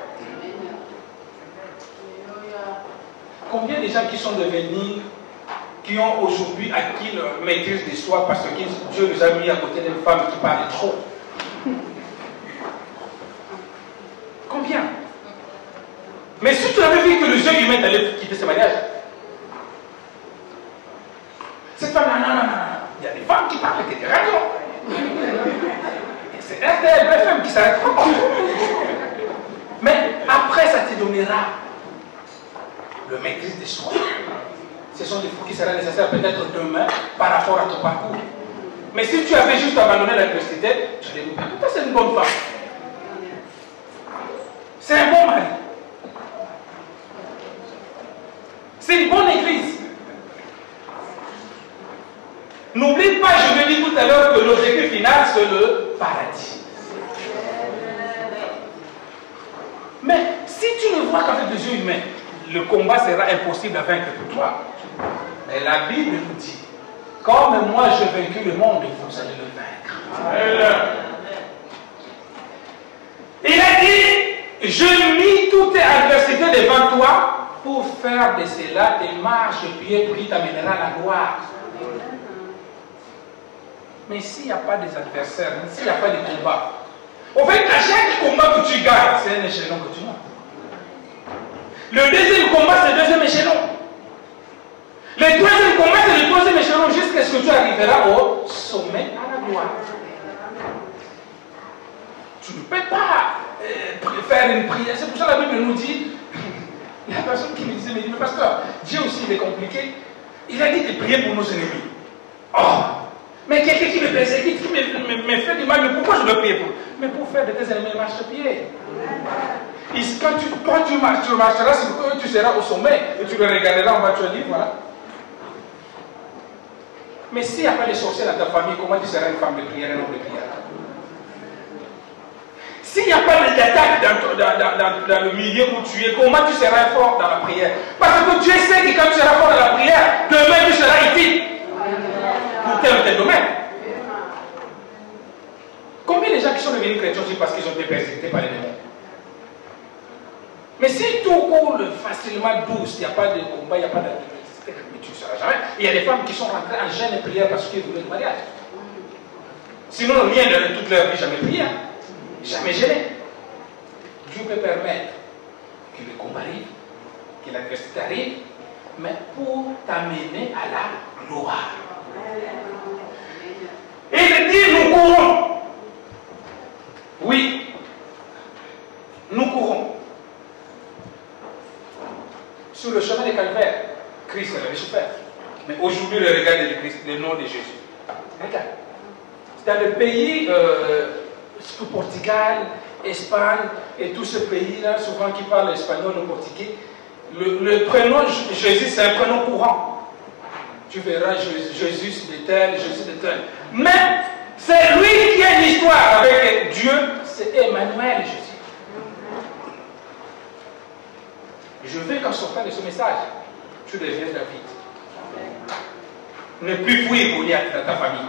Combien de gens qui sont devenus qui ont aujourd'hui acquis leur maîtrise de soi parce que Dieu les a mis à côté d'une femme qui parlait trop. Combien? Mais si tu avais vu que le jeu humain allait quitter ce mariage, cette femme, non. Il y a des femmes qui parlent avec des radios. C'est RTL, BFM qui s'arrête pas. Mais après, ça te donnera le maîtrise de soi. Ce sont des fruits qui seront nécessaires peut-être demain par rapport à ton parcours. Mais si tu avais juste abandonné l'adversité, tu allais nous dire, pourquoi c'est une bonne femme? C'est un bon mari. C'est une bonne église. N'oublie pas, je me dis tout à l'heure que l'objectif final, c'est le paradis. Mais si tu ne vois qu'avec des yeux humains, le combat sera impossible à vaincre pour toi. Mais la Bible nous dit, comme moi j'ai vaincu le monde, vous allez le vaincre. Il a dit, je mis toute adversité devant toi pour faire de cela des marches-pieds qui t'amènera à la gloire. Mais s'il n'y a pas des adversaires, s'il n'y a pas de combat, au fait, à chaque combat que tu gagnes, c'est un échelon que tu montes. Le deuxième combat, c'est le deuxième échelon. Le troisième combat, c'est le troisième échelon jusqu'à ce que tu arriveras au sommet à la gloire. Tu ne peux pas faire une prière. C'est pour ça que la Bible nous dit, il y a une personne qui me disait, mais pasteur, Dieu aussi il est compliqué. Il a dit de prier pour nos ennemis. Oh! Mais quelqu'un qui me persécute, qui me fait du mal, mais pourquoi je dois prier pour? Mais pour faire de tes ennemis marche-pied. Quand tu marcheras, tu seras au sommet et tu le regarderas en bas, tu vas dire, voilà. Mais s'il n'y a pas de sorciers dans ta famille, comment tu seras une femme de prière, un homme de prière? S'il n'y a pas d'attaque dans le milieu où tu es, comment tu seras fort dans la prière? Parce que Dieu sait que quand tu seras fort dans la prière, demain tu seras utile pour tel ou tel domaine. Combien de gens qui sont devenus chrétiens aussi parce qu'ils ont été persécutés par les démons? Mais si tout coule facilement douce, il n'y a pas de combat, il n'y a pas d'adversité, mais tu ne seras jamais. Il y a des femmes qui sont rentrées en jeûne et prière parce qu'elles voulaient le mariage. Sinon, rien de toute leur vie, jamais prié, jamais gêné. Dieu peut permettre que le combat arrive, que l'adversité arrive, mais pour t'amener à la gloire. Et il dit, nous courons. Oui, nous courons. Sur le chemin de Calvaire, Christ avait souffert. Mais aujourd'hui, regardez le nom de Jésus. Regarde. Dans le pays, Portugal, Espagne et tous ces pays-là, souvent qui parlent espagnol ou portugais, le prénom Jésus, c'est un prénom courant. Tu verras Jésus de tel, Jésus de tel. Mais c'est lui qui a une histoire avec Dieu, c'est Emmanuel Jésus. Je veux qu'en sortant de ce message, tu deviennes David. Ne plus fuir Goliath dans ta famille.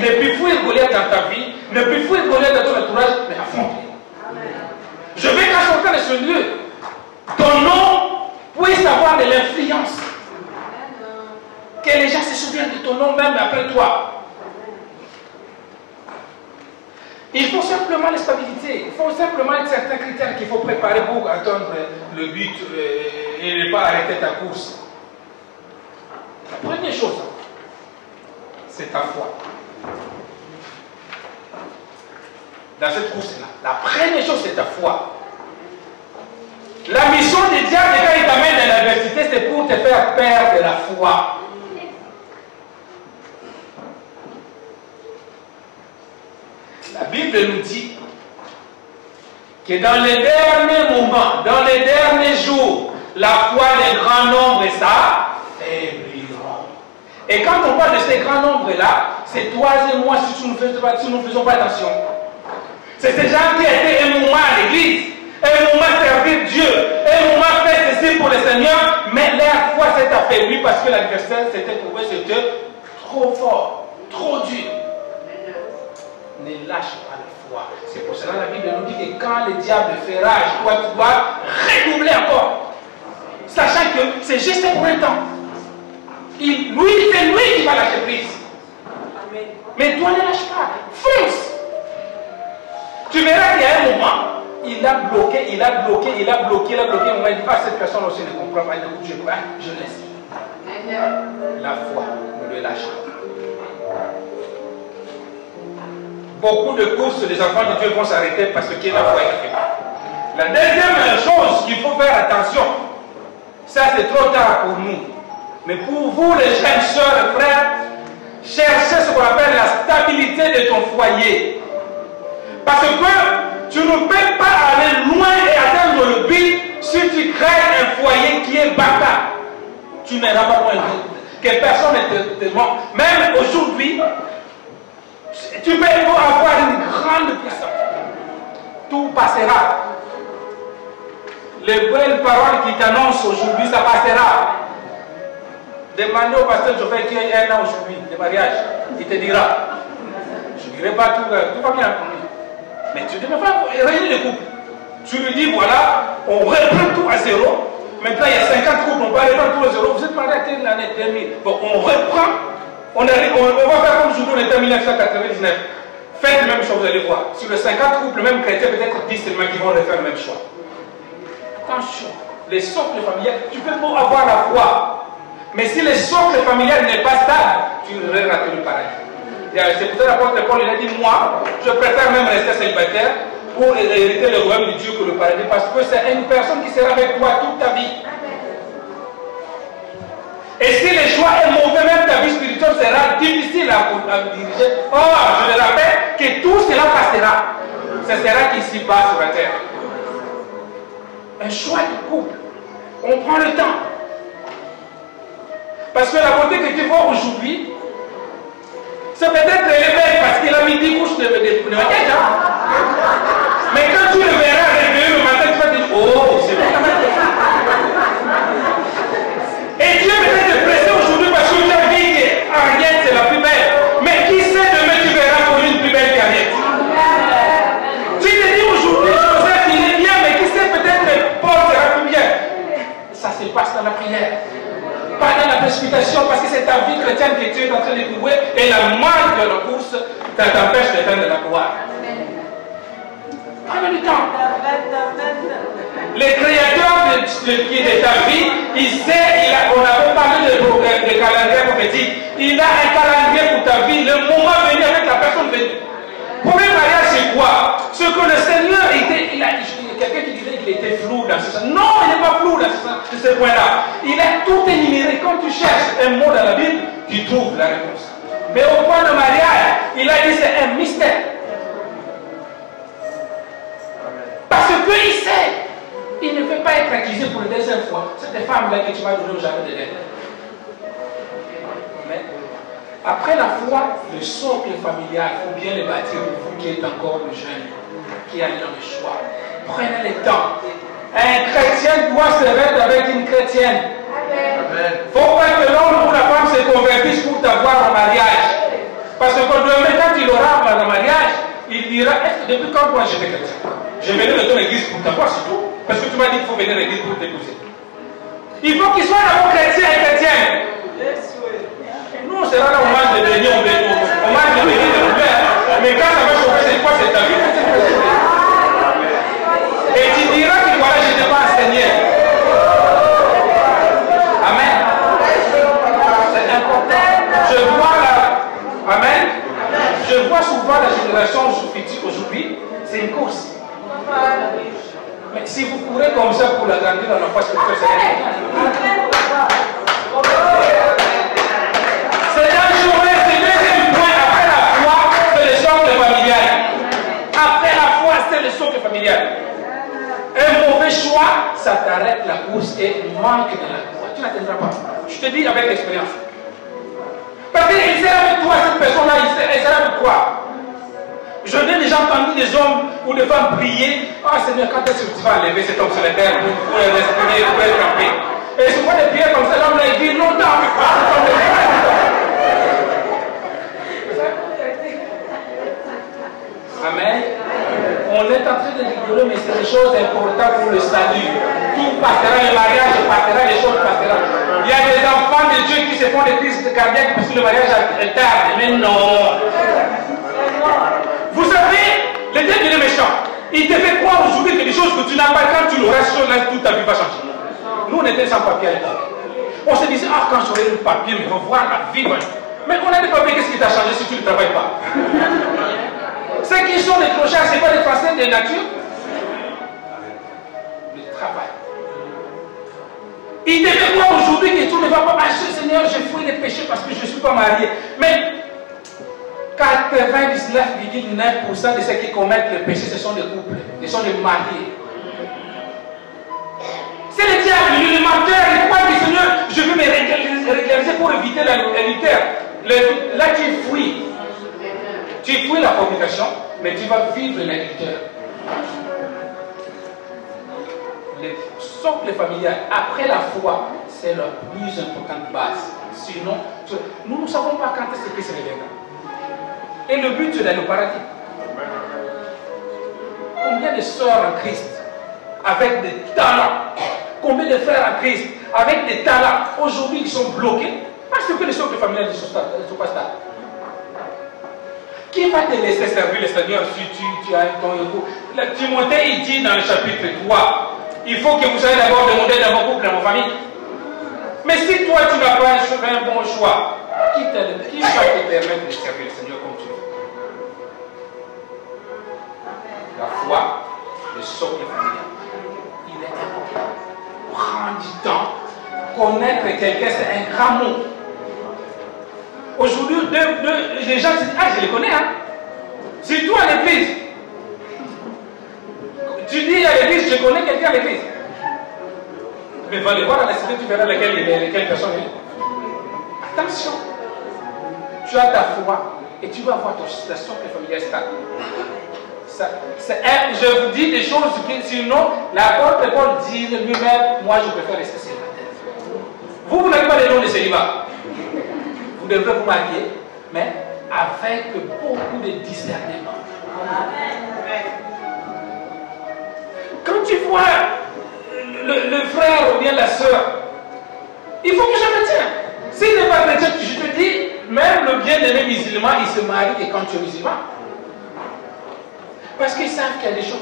Ne plus fuir Goliath dans ta vie. Ne plus fuir Goliath dans ton entourage, mais affronte-le. Je veux qu'en sortant de ce lieu, ton nom puisse avoir de l'influence. Que les gens se souviennent de ton nom même après toi. Il faut simplement la stabilité. Il faut simplement certains critères qu'il faut préparer pour atteindre le but et ne pas arrêter ta course. La première chose, c'est ta foi. Dans cette course-là, la première chose, c'est ta foi. La mission du diable, quand il t'amène dans l'adversité, c'est pour te faire perdre la foi. La Bible nous dit que dans les derniers moments, dans les derniers jours, la foi des grands nombres s'affaibliront. Et quand on parle de ces grands nombres-là, c'est toi et moi si nous ne faisons pas attention. C'est ces gens qui étaient un moment à l'église, un moment servir Dieu, un moment faire ceci pour le Seigneur, mais leur foi s'est affaiblie parce que l'adversaire s'était trouvé c'était trop fort, trop dur. Ne lâche pas la foi. C'est pour cela que la Bible nous dit que quand le diable fait rage, toi tu dois redoubler encore. Sachant que c'est juste pour un temps. Lui, c'est lui qui va lâcher prise. Mais toi, ne lâche pas. Fonce. Tu verras qu'il y a un moment, il a bloqué. Il moment, il dit, ah, cette personne aussi ne comprend pas, je laisse. La foi ne le lâche pas. Beaucoup de courses, les enfants de Dieu vont s'arrêter parce que la foi est faite. La deuxième chose qu'il faut faire attention, ça c'est trop tard pour nous. Mais pour vous, les jeunes sœurs et frères, cherchez ce qu'on appelle la stabilité de ton foyer. Parce que tu ne peux pas aller loin et atteindre le but si tu crées un foyer qui est bâtard. Tu n'iras pas loin. Que personne ne te manque. Même aujourd'hui, tu peux avoir une grande puissance. Tout passera. Les belles paroles qui t'annoncent aujourd'hui, ça passera. Demandez au pasteur Joffé qui a 1 an aujourd'hui de mariage. Il te dira. Je ne dirai pas tout va bien pour lui. Mais tu ne peux pas réunir les couples. Tu lui dis, voilà, on reprend tout à zéro. Maintenant, il y a 50 couples, on va reprendre tout à zéro. Vous êtes mariés à l'année 2000. Bon, on reprend. On va faire comme aujourd'hui, on était en 1999. Faites la même chose, vous allez voir. Sur les 50 couples, même chrétiens, peut-être 10 seulement qui vont refaire le même choix. Attention, les socles familiales, tu peux pas avoir la foi. Mais si le socle familial n'est pas stable, tu aurais raté le paradis. C'est pour ça que l'apôtre Paul il a dit, moi, je préfère même rester célibataire pour hériter le royaume de Dieu que le paradis, parce que c'est une personne qui sera avec toi toute ta vie. Et si le choix est mauvais, même ta vie spirituelle sera difficile à diriger. Or, je le rappelle que tout cela passera. Ce sera qu'ici-bas sur la terre. Un choix de couple. On prend le temps. Parce que la beauté que tu vois aujourd'hui, c'est peut-être belle parce qu'il a mis 10 couches de maquillage. Mais quand tu le verras réveiller le matin, tu vas te dire, oh, c'est bon. Et Dieu peut te presser aujourd'hui parce que tu as dit qu'Ariette c'est la plus belle. Mais qui sait demain tu verras pour une plus belle qu'Ariette. Tu te dis aujourd'hui, Joseph il est bien, mais qui sait peut-être que Paul sera plus bien. Ça se passe dans la prière. Pas dans la précipitation, parce que c'est ta vie chrétienne que tu es en train d'éprouver et la manque de la course t'empêche d'atteindre la gloire. Prenez du temps. Le créateur de ta vie, il sait, on avait parlé de calendrier prophétique. Il a un calendrier pour ta vie, le moment venu avec la personne venue. Pour un mariage, c'est quoi? Ce que le Seigneur était, quelqu'un qui disait qu'il était flou dans ce sens. Non, il n'est pas flou dans ce point-là. Il est tout énuméré. Quand tu cherches un mot dans la Bible, tu trouves la réponse. Mais au point de mariage, il a dit c'est un mystère. Parce qu'il sait, il ne peut pas être accusé pour la deuxième fois. Cette femme-là que tu m'as donné au jardin d'Éden. Mais après la foi, le socle familial, il faut bien le bâtir pour vous qui êtes encore jeunes, qui allez dans le choix. Prenez le temps. Un chrétien doit se mettre avec une chrétienne. Il ne faut pas que l'homme ou la femme se convertisse pour t'avoir en mariage. Parce que quand il aura un mariage, il dira, depuis quand moi j'étais chrétien? Je venais de ton église pour t'avoir, c'est tout. Parce que tu m'as dit qu'il faut venir à l'église pour t'épouser. Il faut qu'il soit d'abord chrétien et chrétienne. Nous, on sera là au match de béni, on mange de béni de mon père. Mais quand ça va chauffer, c'est quoi cette ta vie? Et tu diras que voilà, je n'ai pas enseigné. Amen. C'est important. Je vois là. Amen. Je vois souvent la génération future aujourd'hui, c'est une course. Mais si vous courez comme ça pour la grandir dans la foi spirituelle, c'est dangereux. C'est le deuxième point. Après la foi, c'est le socle familial. Après la foi, c'est le socle familial. Un mauvais choix, ça t'arrête la course et manque de la foi. Tu n'atteindras pas. Je te dis avec expérience. Parce qu'il sera avec toi, cette personne-là, elle sera avec toi. Je n'ai déjà entendu des hommes ou des femmes prier. Ah Seigneur, quand est-ce que tu vas enlever cet homme sur la terre pour le respirer, pour être en paix? Et souvent des prières comme ça, l'homme l'a dit longtemps, mais pas Amen. On est en train de rigoler, mais c'est des choses importantes pour le salut. Tout passera, le mariage passera, les choses passeront. Il y a des enfants de Dieu qui se font des crises cardiaques parce que le mariage est tard. Mais non. Vous savez, le diable est méchant. Il te fait croire aujourd'hui que des choses que tu n'as pas, quand tu l'auras sur là, toute ta vie va changer. Nous, on était sans papier à l'époque. On se disait, ah, quand j'aurai le papier, mais on va voir la vie. Mais on a des papiers, qu'est-ce qui t'a changé si tu ne travailles pas? Ceux qui sont des clochards, ce n'est pas des Français de nature. Le travail. Il te fait croire aujourd'hui que tu ne vas pas. Ah, Seigneur, j'ai fouillé les péchés parce que je ne suis pas marié. Mais 99,9% de ceux qui commettent le péché, ce sont des couples, ce sont des mariés. C'est le diable, le menteur, il croit que Seigneur, je veux me régulariser pour éviter l'adultère. Là, tu fuis. Tu fuis la fornication, mais tu vas vivre l'adultère. Le socle familial, après la foi, c'est la plus importante base. Sinon, nous ne savons pas quand est-ce que se réveillera. Et le but, c'est d'aller au paradis. Combien de sœurs en Christ avec des talents, combien de frères en Christ avec des talents, aujourd'hui ils sont bloqués parce que les socles familiales ne sont pas stables. Qui va te laisser servir le Seigneur si tu as ton ego? Timothée, il dit dans le chapitre 3, il faut que vous ayez d'abord demandé dans vos couples, dans vos familles. Mais si toi tu n'as pas fait un bon choix, qui va te permettre de servir le Seigneur comme tu veux? La foi, le socle familial, il est important. Prends du temps. Connaître quelqu'un, c'est un grand mot. Aujourd'hui, les gens disent, ah, je les connais, hein. C'est toi à l'église. Tu dis à l'église, je connais quelqu'un à l'église. Mais va aller voir à la cité, tu verras lesquelles personnes il est. Attention. Tu as ta foi et tu vas voir ta socle familiale stable. Je vous dis des choses que sinon, l'apôtre Paul dit lui-même, moi je préfère rester célibataire. Vous n'avez pas les dons de célibat. Vous devrez vous marier, mais avec beaucoup de discernement. Quand tu vois le frère ou bien la soeur, il faut que je me tienne. S'il n'est pas chrétien, je te dis, même le bien-aimé musulman, il se marie et quand tu es musulman. Parce qu'ils savent qu'il y a des choses.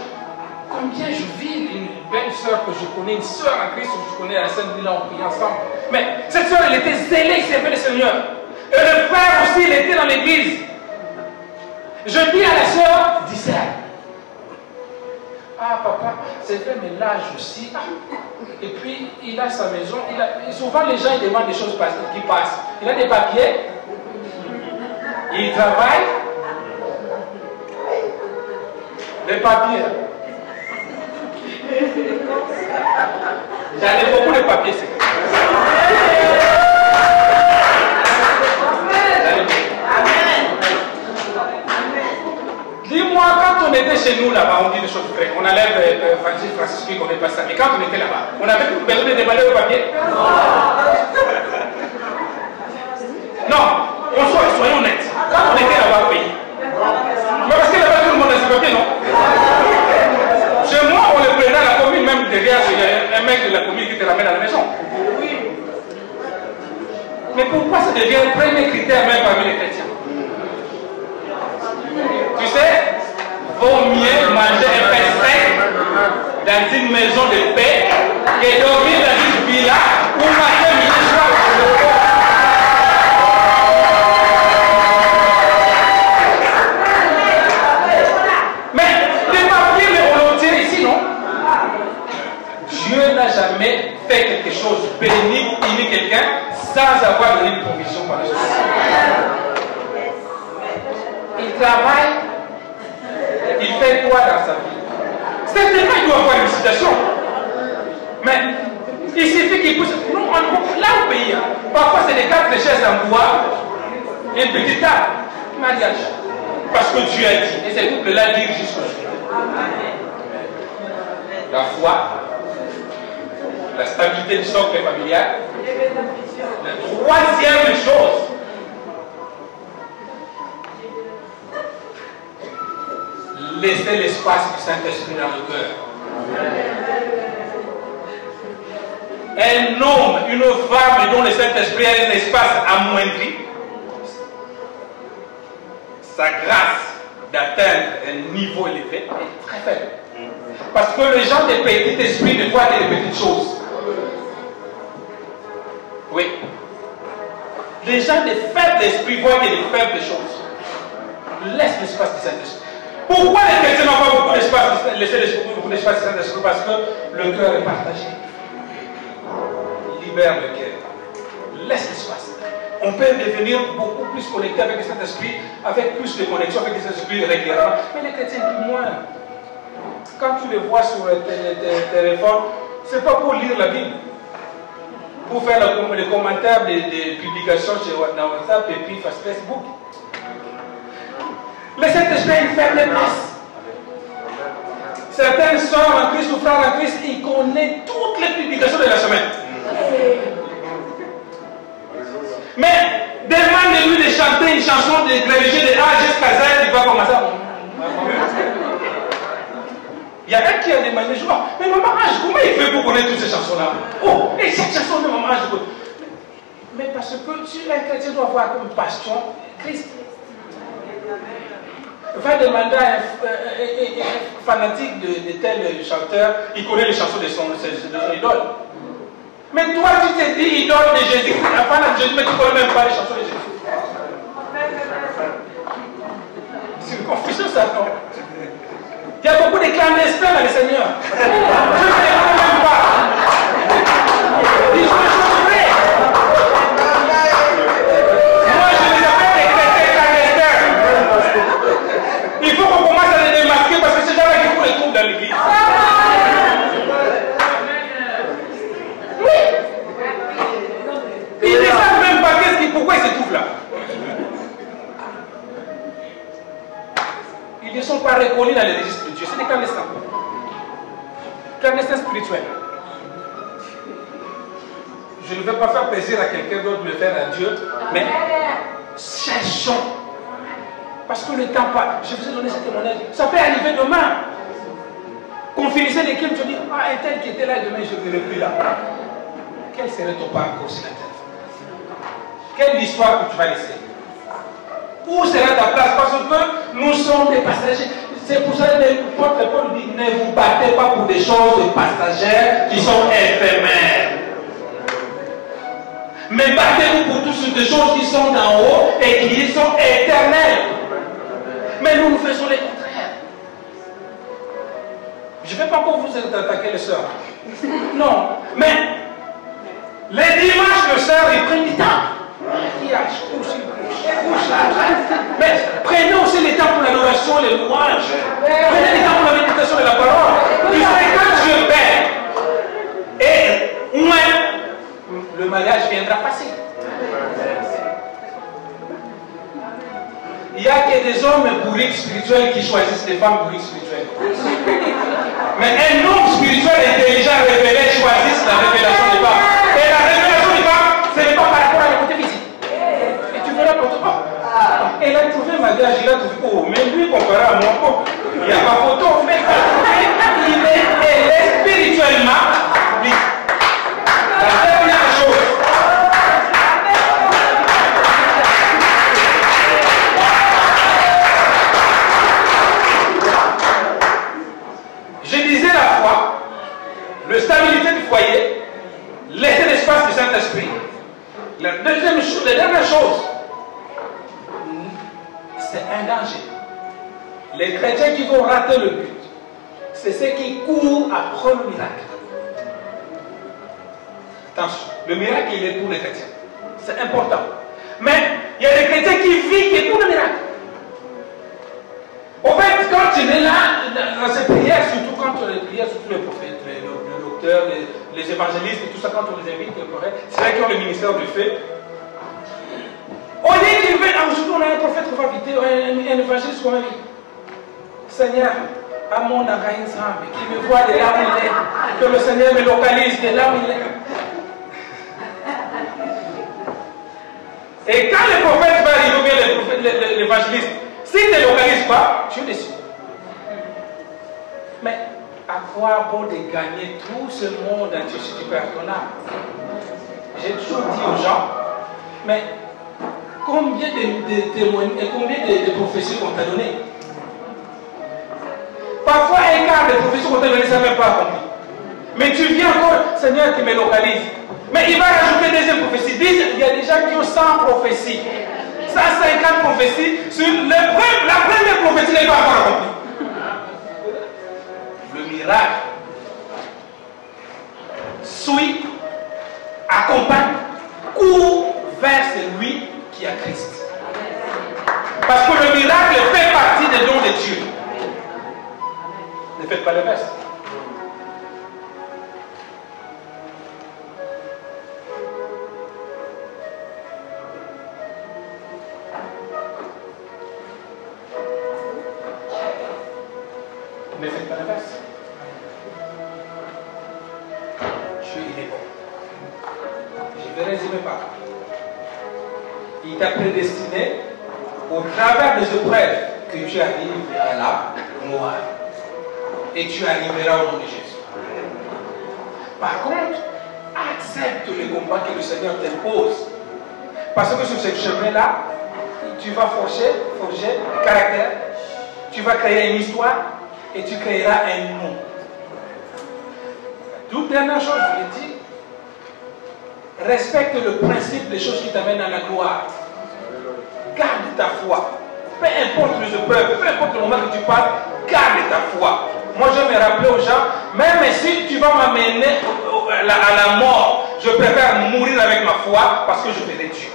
Combien je vis une belle soeur que je connais, une soeur en Christ que je connais à la Sainte-Ville, on prie ensemble. Mais cette soeur, elle était zélée, il servait le Seigneur. Et le frère aussi, il était dans l'église. Je dis à la soeur, discerne. Ah papa, c'est vrai, mais l'âge aussi. Et puis, il a sa maison. Souvent, les gens ils demandent des choses qui passent. Il a des papiers. Il travaille. Les papiers. J'avais beaucoup de papiers. Dis-moi, quand on était chez nous là-bas, on dit des choses vraies. On enlève Francis qui ne connaît pas ça. Mais quand on était là-bas, on avait besoin de demander au papier. Non, soyons honnêtes. Quand on était là-bas au pays, mais parce que là-bas tout le monde a ses papiers, non? Chez moi, on le prenait à la commune, même derrière, il y a un mec de la commune qui te ramène à la maison. Mais pourquoi ça devient le premier critère même parmi les chrétiens? Tu sais, vaut mieux manger un pain sec dans une maison de paix que dormir dans une villa ou matin, midi, soir. Mais les papiers, mais on le tient ici, non? Dieu n'a jamais fait quelque chose, béni ou béni quelqu'un sans avoir donné une provision par la société. Il travaille, il fait quoi dans sa vie? Certainement, il doit avoir une citation. Mais il suffit qu'il pousse. Nous, là au pays, hein, parfois c'est des 4 chaises en bois et une petite table. Mariage. Parce que Dieu a dit. Et ces couples-là disent jusqu'aujourd'hui. La foi, la stabilité du socle familial. La troisième chose, laisser l'espace du Saint-Esprit dans le cœur. un homme, une femme dont le Saint-Esprit a un espace amoindri, sa grâce d'atteindre un niveau élevé est très faible. Parce que les gens de petit esprit ne voient que les petites choses. Oui. Les gens de faible esprit voient que les faibles choses. Laisse l'espace du Saint-Esprit. Pourquoi les chrétiens n'ont pas beaucoup d'espace, beaucoup d'espace du Saint-Esprit? Parce que le cœur est partagé. Libère le cœur. Laisse l'espace. On peut devenir beaucoup plus connecté avec le Saint-Esprit, avec plus de connexion avec le Saint-Esprit régulièrement. Mais les chrétiens disent moins. Quand tu les vois sur le téléphone, ce n'est pas pour lire la Bible. Pour faire les commentaires des publications dans WhatsApp et puis Facebook. Le Saint-Esprit a une faible place. Certaines sœurs en Christ ou frères en Christ, ils connaissent toutes les publications de la semaine. Mais demande-lui de chanter une chanson de religieux de A jusqu'à Z, il va commencer à... Il y a un qui a demandé, je dis, mais maman Ange, comment il fait pour connaître toutes ces chansons-là? Oh, et cette chanson de maman Ange. Mais parce que si un chrétien doit avoir comme passion Christ. Va demander à un fanatique de tel chanteur, il connaît les chansons de son idole. Mais toi, tu t'es dit idole de Jésus, un fan de Jésus, mais tu ne connais même pas les chansons de Jésus. C'est une confusion, ça, non? Il y a beaucoup de clandestins dans le Seigneur. Je ne les connais même pas. Ils sont chanceux. Moi, je les appelle des chrétiens clandestins. Il faut qu'on commence à les démasquer parce que c'est gens-là qui font les troubles dans l'église. Oui. Ils ne savent même pas pourquoi ils se trouvent là. Ils ne sont pas reconnus dans les registres spirituels. C'est des clandestins. Clandestins spirituels. Je ne vais pas faire plaisir à quelqu'un d'autre de le faire à Dieu, mais cherchons. Parce que le temps passe. Je vous ai donné ce témoignage. Ça peut arriver demain. Qu'on finissait les cultes, je dis, ah, un tel qui était là demain, je ne le plus là. Quel serait ton parcours sur la terre? Quelle histoire que tu vas laisser? Où sera ta place? Parce que nous sommes des passagers. C'est pour ça que l'apôtre Paul dit, ne vous battez pas pour des choses passagères qui sont éphémères. Mais battez-vous pour toutes des choses qui sont d'en haut et qui sont éternelles. Mais nous faisons les contraires. Je ne vais pas pour vous attaquer les sœurs. Non. Mais les dimanches, les sœurs, ils prennent du temps. Mais prenez aussi le temps pour l'adoration, les louanges. Prenez le temps pour la méditation de la parole. Puisque quand je paie, et moi, le mariage viendra passer. Il n'y a que des hommes bourriques spirituels qui choisissent des femmes bourriques spirituelles. Mais un homme spirituel intelligent révélé choisit la révélation des femmes. Et la révélation des femmes, ce n'est pas par rapport à la côté physique. Et tu verras pour toi. Elle a trouvé ma gage, il a trouvé. Oh, mais lui, comparé à moi, oh, il n'y a pas photo. Mais elle est spirituellement libre. La dernière chose. Je disais la foi, la stabilité du foyer, laisser l'espace du Saint-Esprit. La dernière chose, c'est un danger. Les chrétiens qui vont rater le but, c'est ceux qui courent après le miracle. Attention, le miracle, il est pour les chrétiens. C'est important. Mais il y a des chrétiens qui vivent pour le miracle. En fait, quand tu es là, dans ces prières, surtout quand on les prières, surtout les prophètes, les docteurs, les évangélistes et tout ça, quand on les invite, c'est là qu'ils ont le ministère du fait. Au lieu qu'ils viennent, aujourd'hui on a un prophète qui va inviter, un évangéliste qu'on va dire, Seigneur, à mon ensemble, qui me voit de là où il est, que le Seigneur me localise de là où il est. Et quand le prophète va arriver, ou bien l'évangéliste, s'il ne te localise pas, tu es déçu. Mais à quoi bon de gagner tout ce monde entier si tu perds ton âme? J'ai toujours dit aux gens, mais combien de témoignages et combien de prophéties qu'on t'a donné? Parfois, un quart de prophéties qu'on t'a donné, ça n'est même pas accompli. Mais tu viens encore, Seigneur, qui me localise. Mais il va rajouter des deuxième prophétie. Il y a des gens qui ont 100 prophéties. 150 prophéties. Sur la première prophétie n'est pas encore accomplie. Le miracle suit, accompagne, court vers celui qui a Christ. Parce que le miracle fait partie des dons de Dieu. Ne faites pas le reste. Ne faites pas le reste. Dieu, il est bon. Je vais résumer par là. Il t'a prédestiné au travers des épreuves que tu arrives à la gloire. Et tu arriveras au nom de Jésus. Par contre, accepte le combat que le Seigneur t'impose. Parce que sur ce chemin-là, tu vas forger un caractère, tu vas créer une histoire et tu créeras un nom. Toute dernière chose, je l'ai dit, respecte le principe des choses qui t'amènent à la gloire. Garde ta foi. Peu importe les épreuves, peu importe le moment que tu passes, garde ta foi. Moi, je me rappelais aux gens, même si tu vas m'amener à la mort, je préfère mourir avec ma foi parce que je verrai Dieu.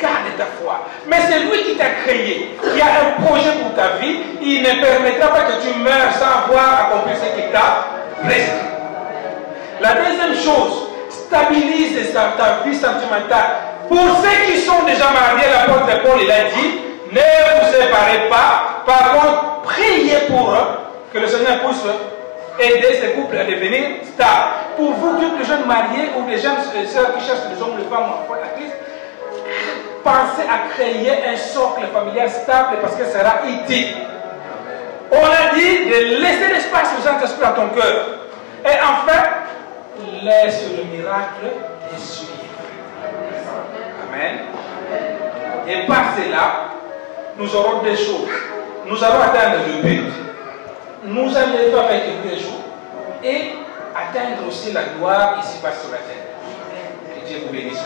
Garde ta foi. Mais c'est lui qui t'a créé, qui a un projet pour ta vie. Il ne permettra pas que tu meurs sans avoir accompli ce qu'il t'a prescrit. La deuxième chose, stabilise ta vie sentimentale. Pour ceux qui sont déjà mariés, l'apôtre Paul, il a dit, ne vous séparez pas. Par contre, priez pour eux, que le Seigneur puisse aider ces couples à devenir stables. Pour vous, toutes les jeunes mariés ou les jeunes sœurs qui cherchent les hommes, les femmes à Christ, pensez à créer un socle familial stable parce que ça sera utile. On a dit de laisser l'espace au Saint-Esprit dans ton cœur. Et enfin, laisse le miracle te suivre. Amen. Et par cela, nous aurons des choses. Nous allons atteindre le but. Nous allons faire avec lui un jour. Et atteindre aussi la gloire ici-bas sur la terre. Que Dieu vous bénisse.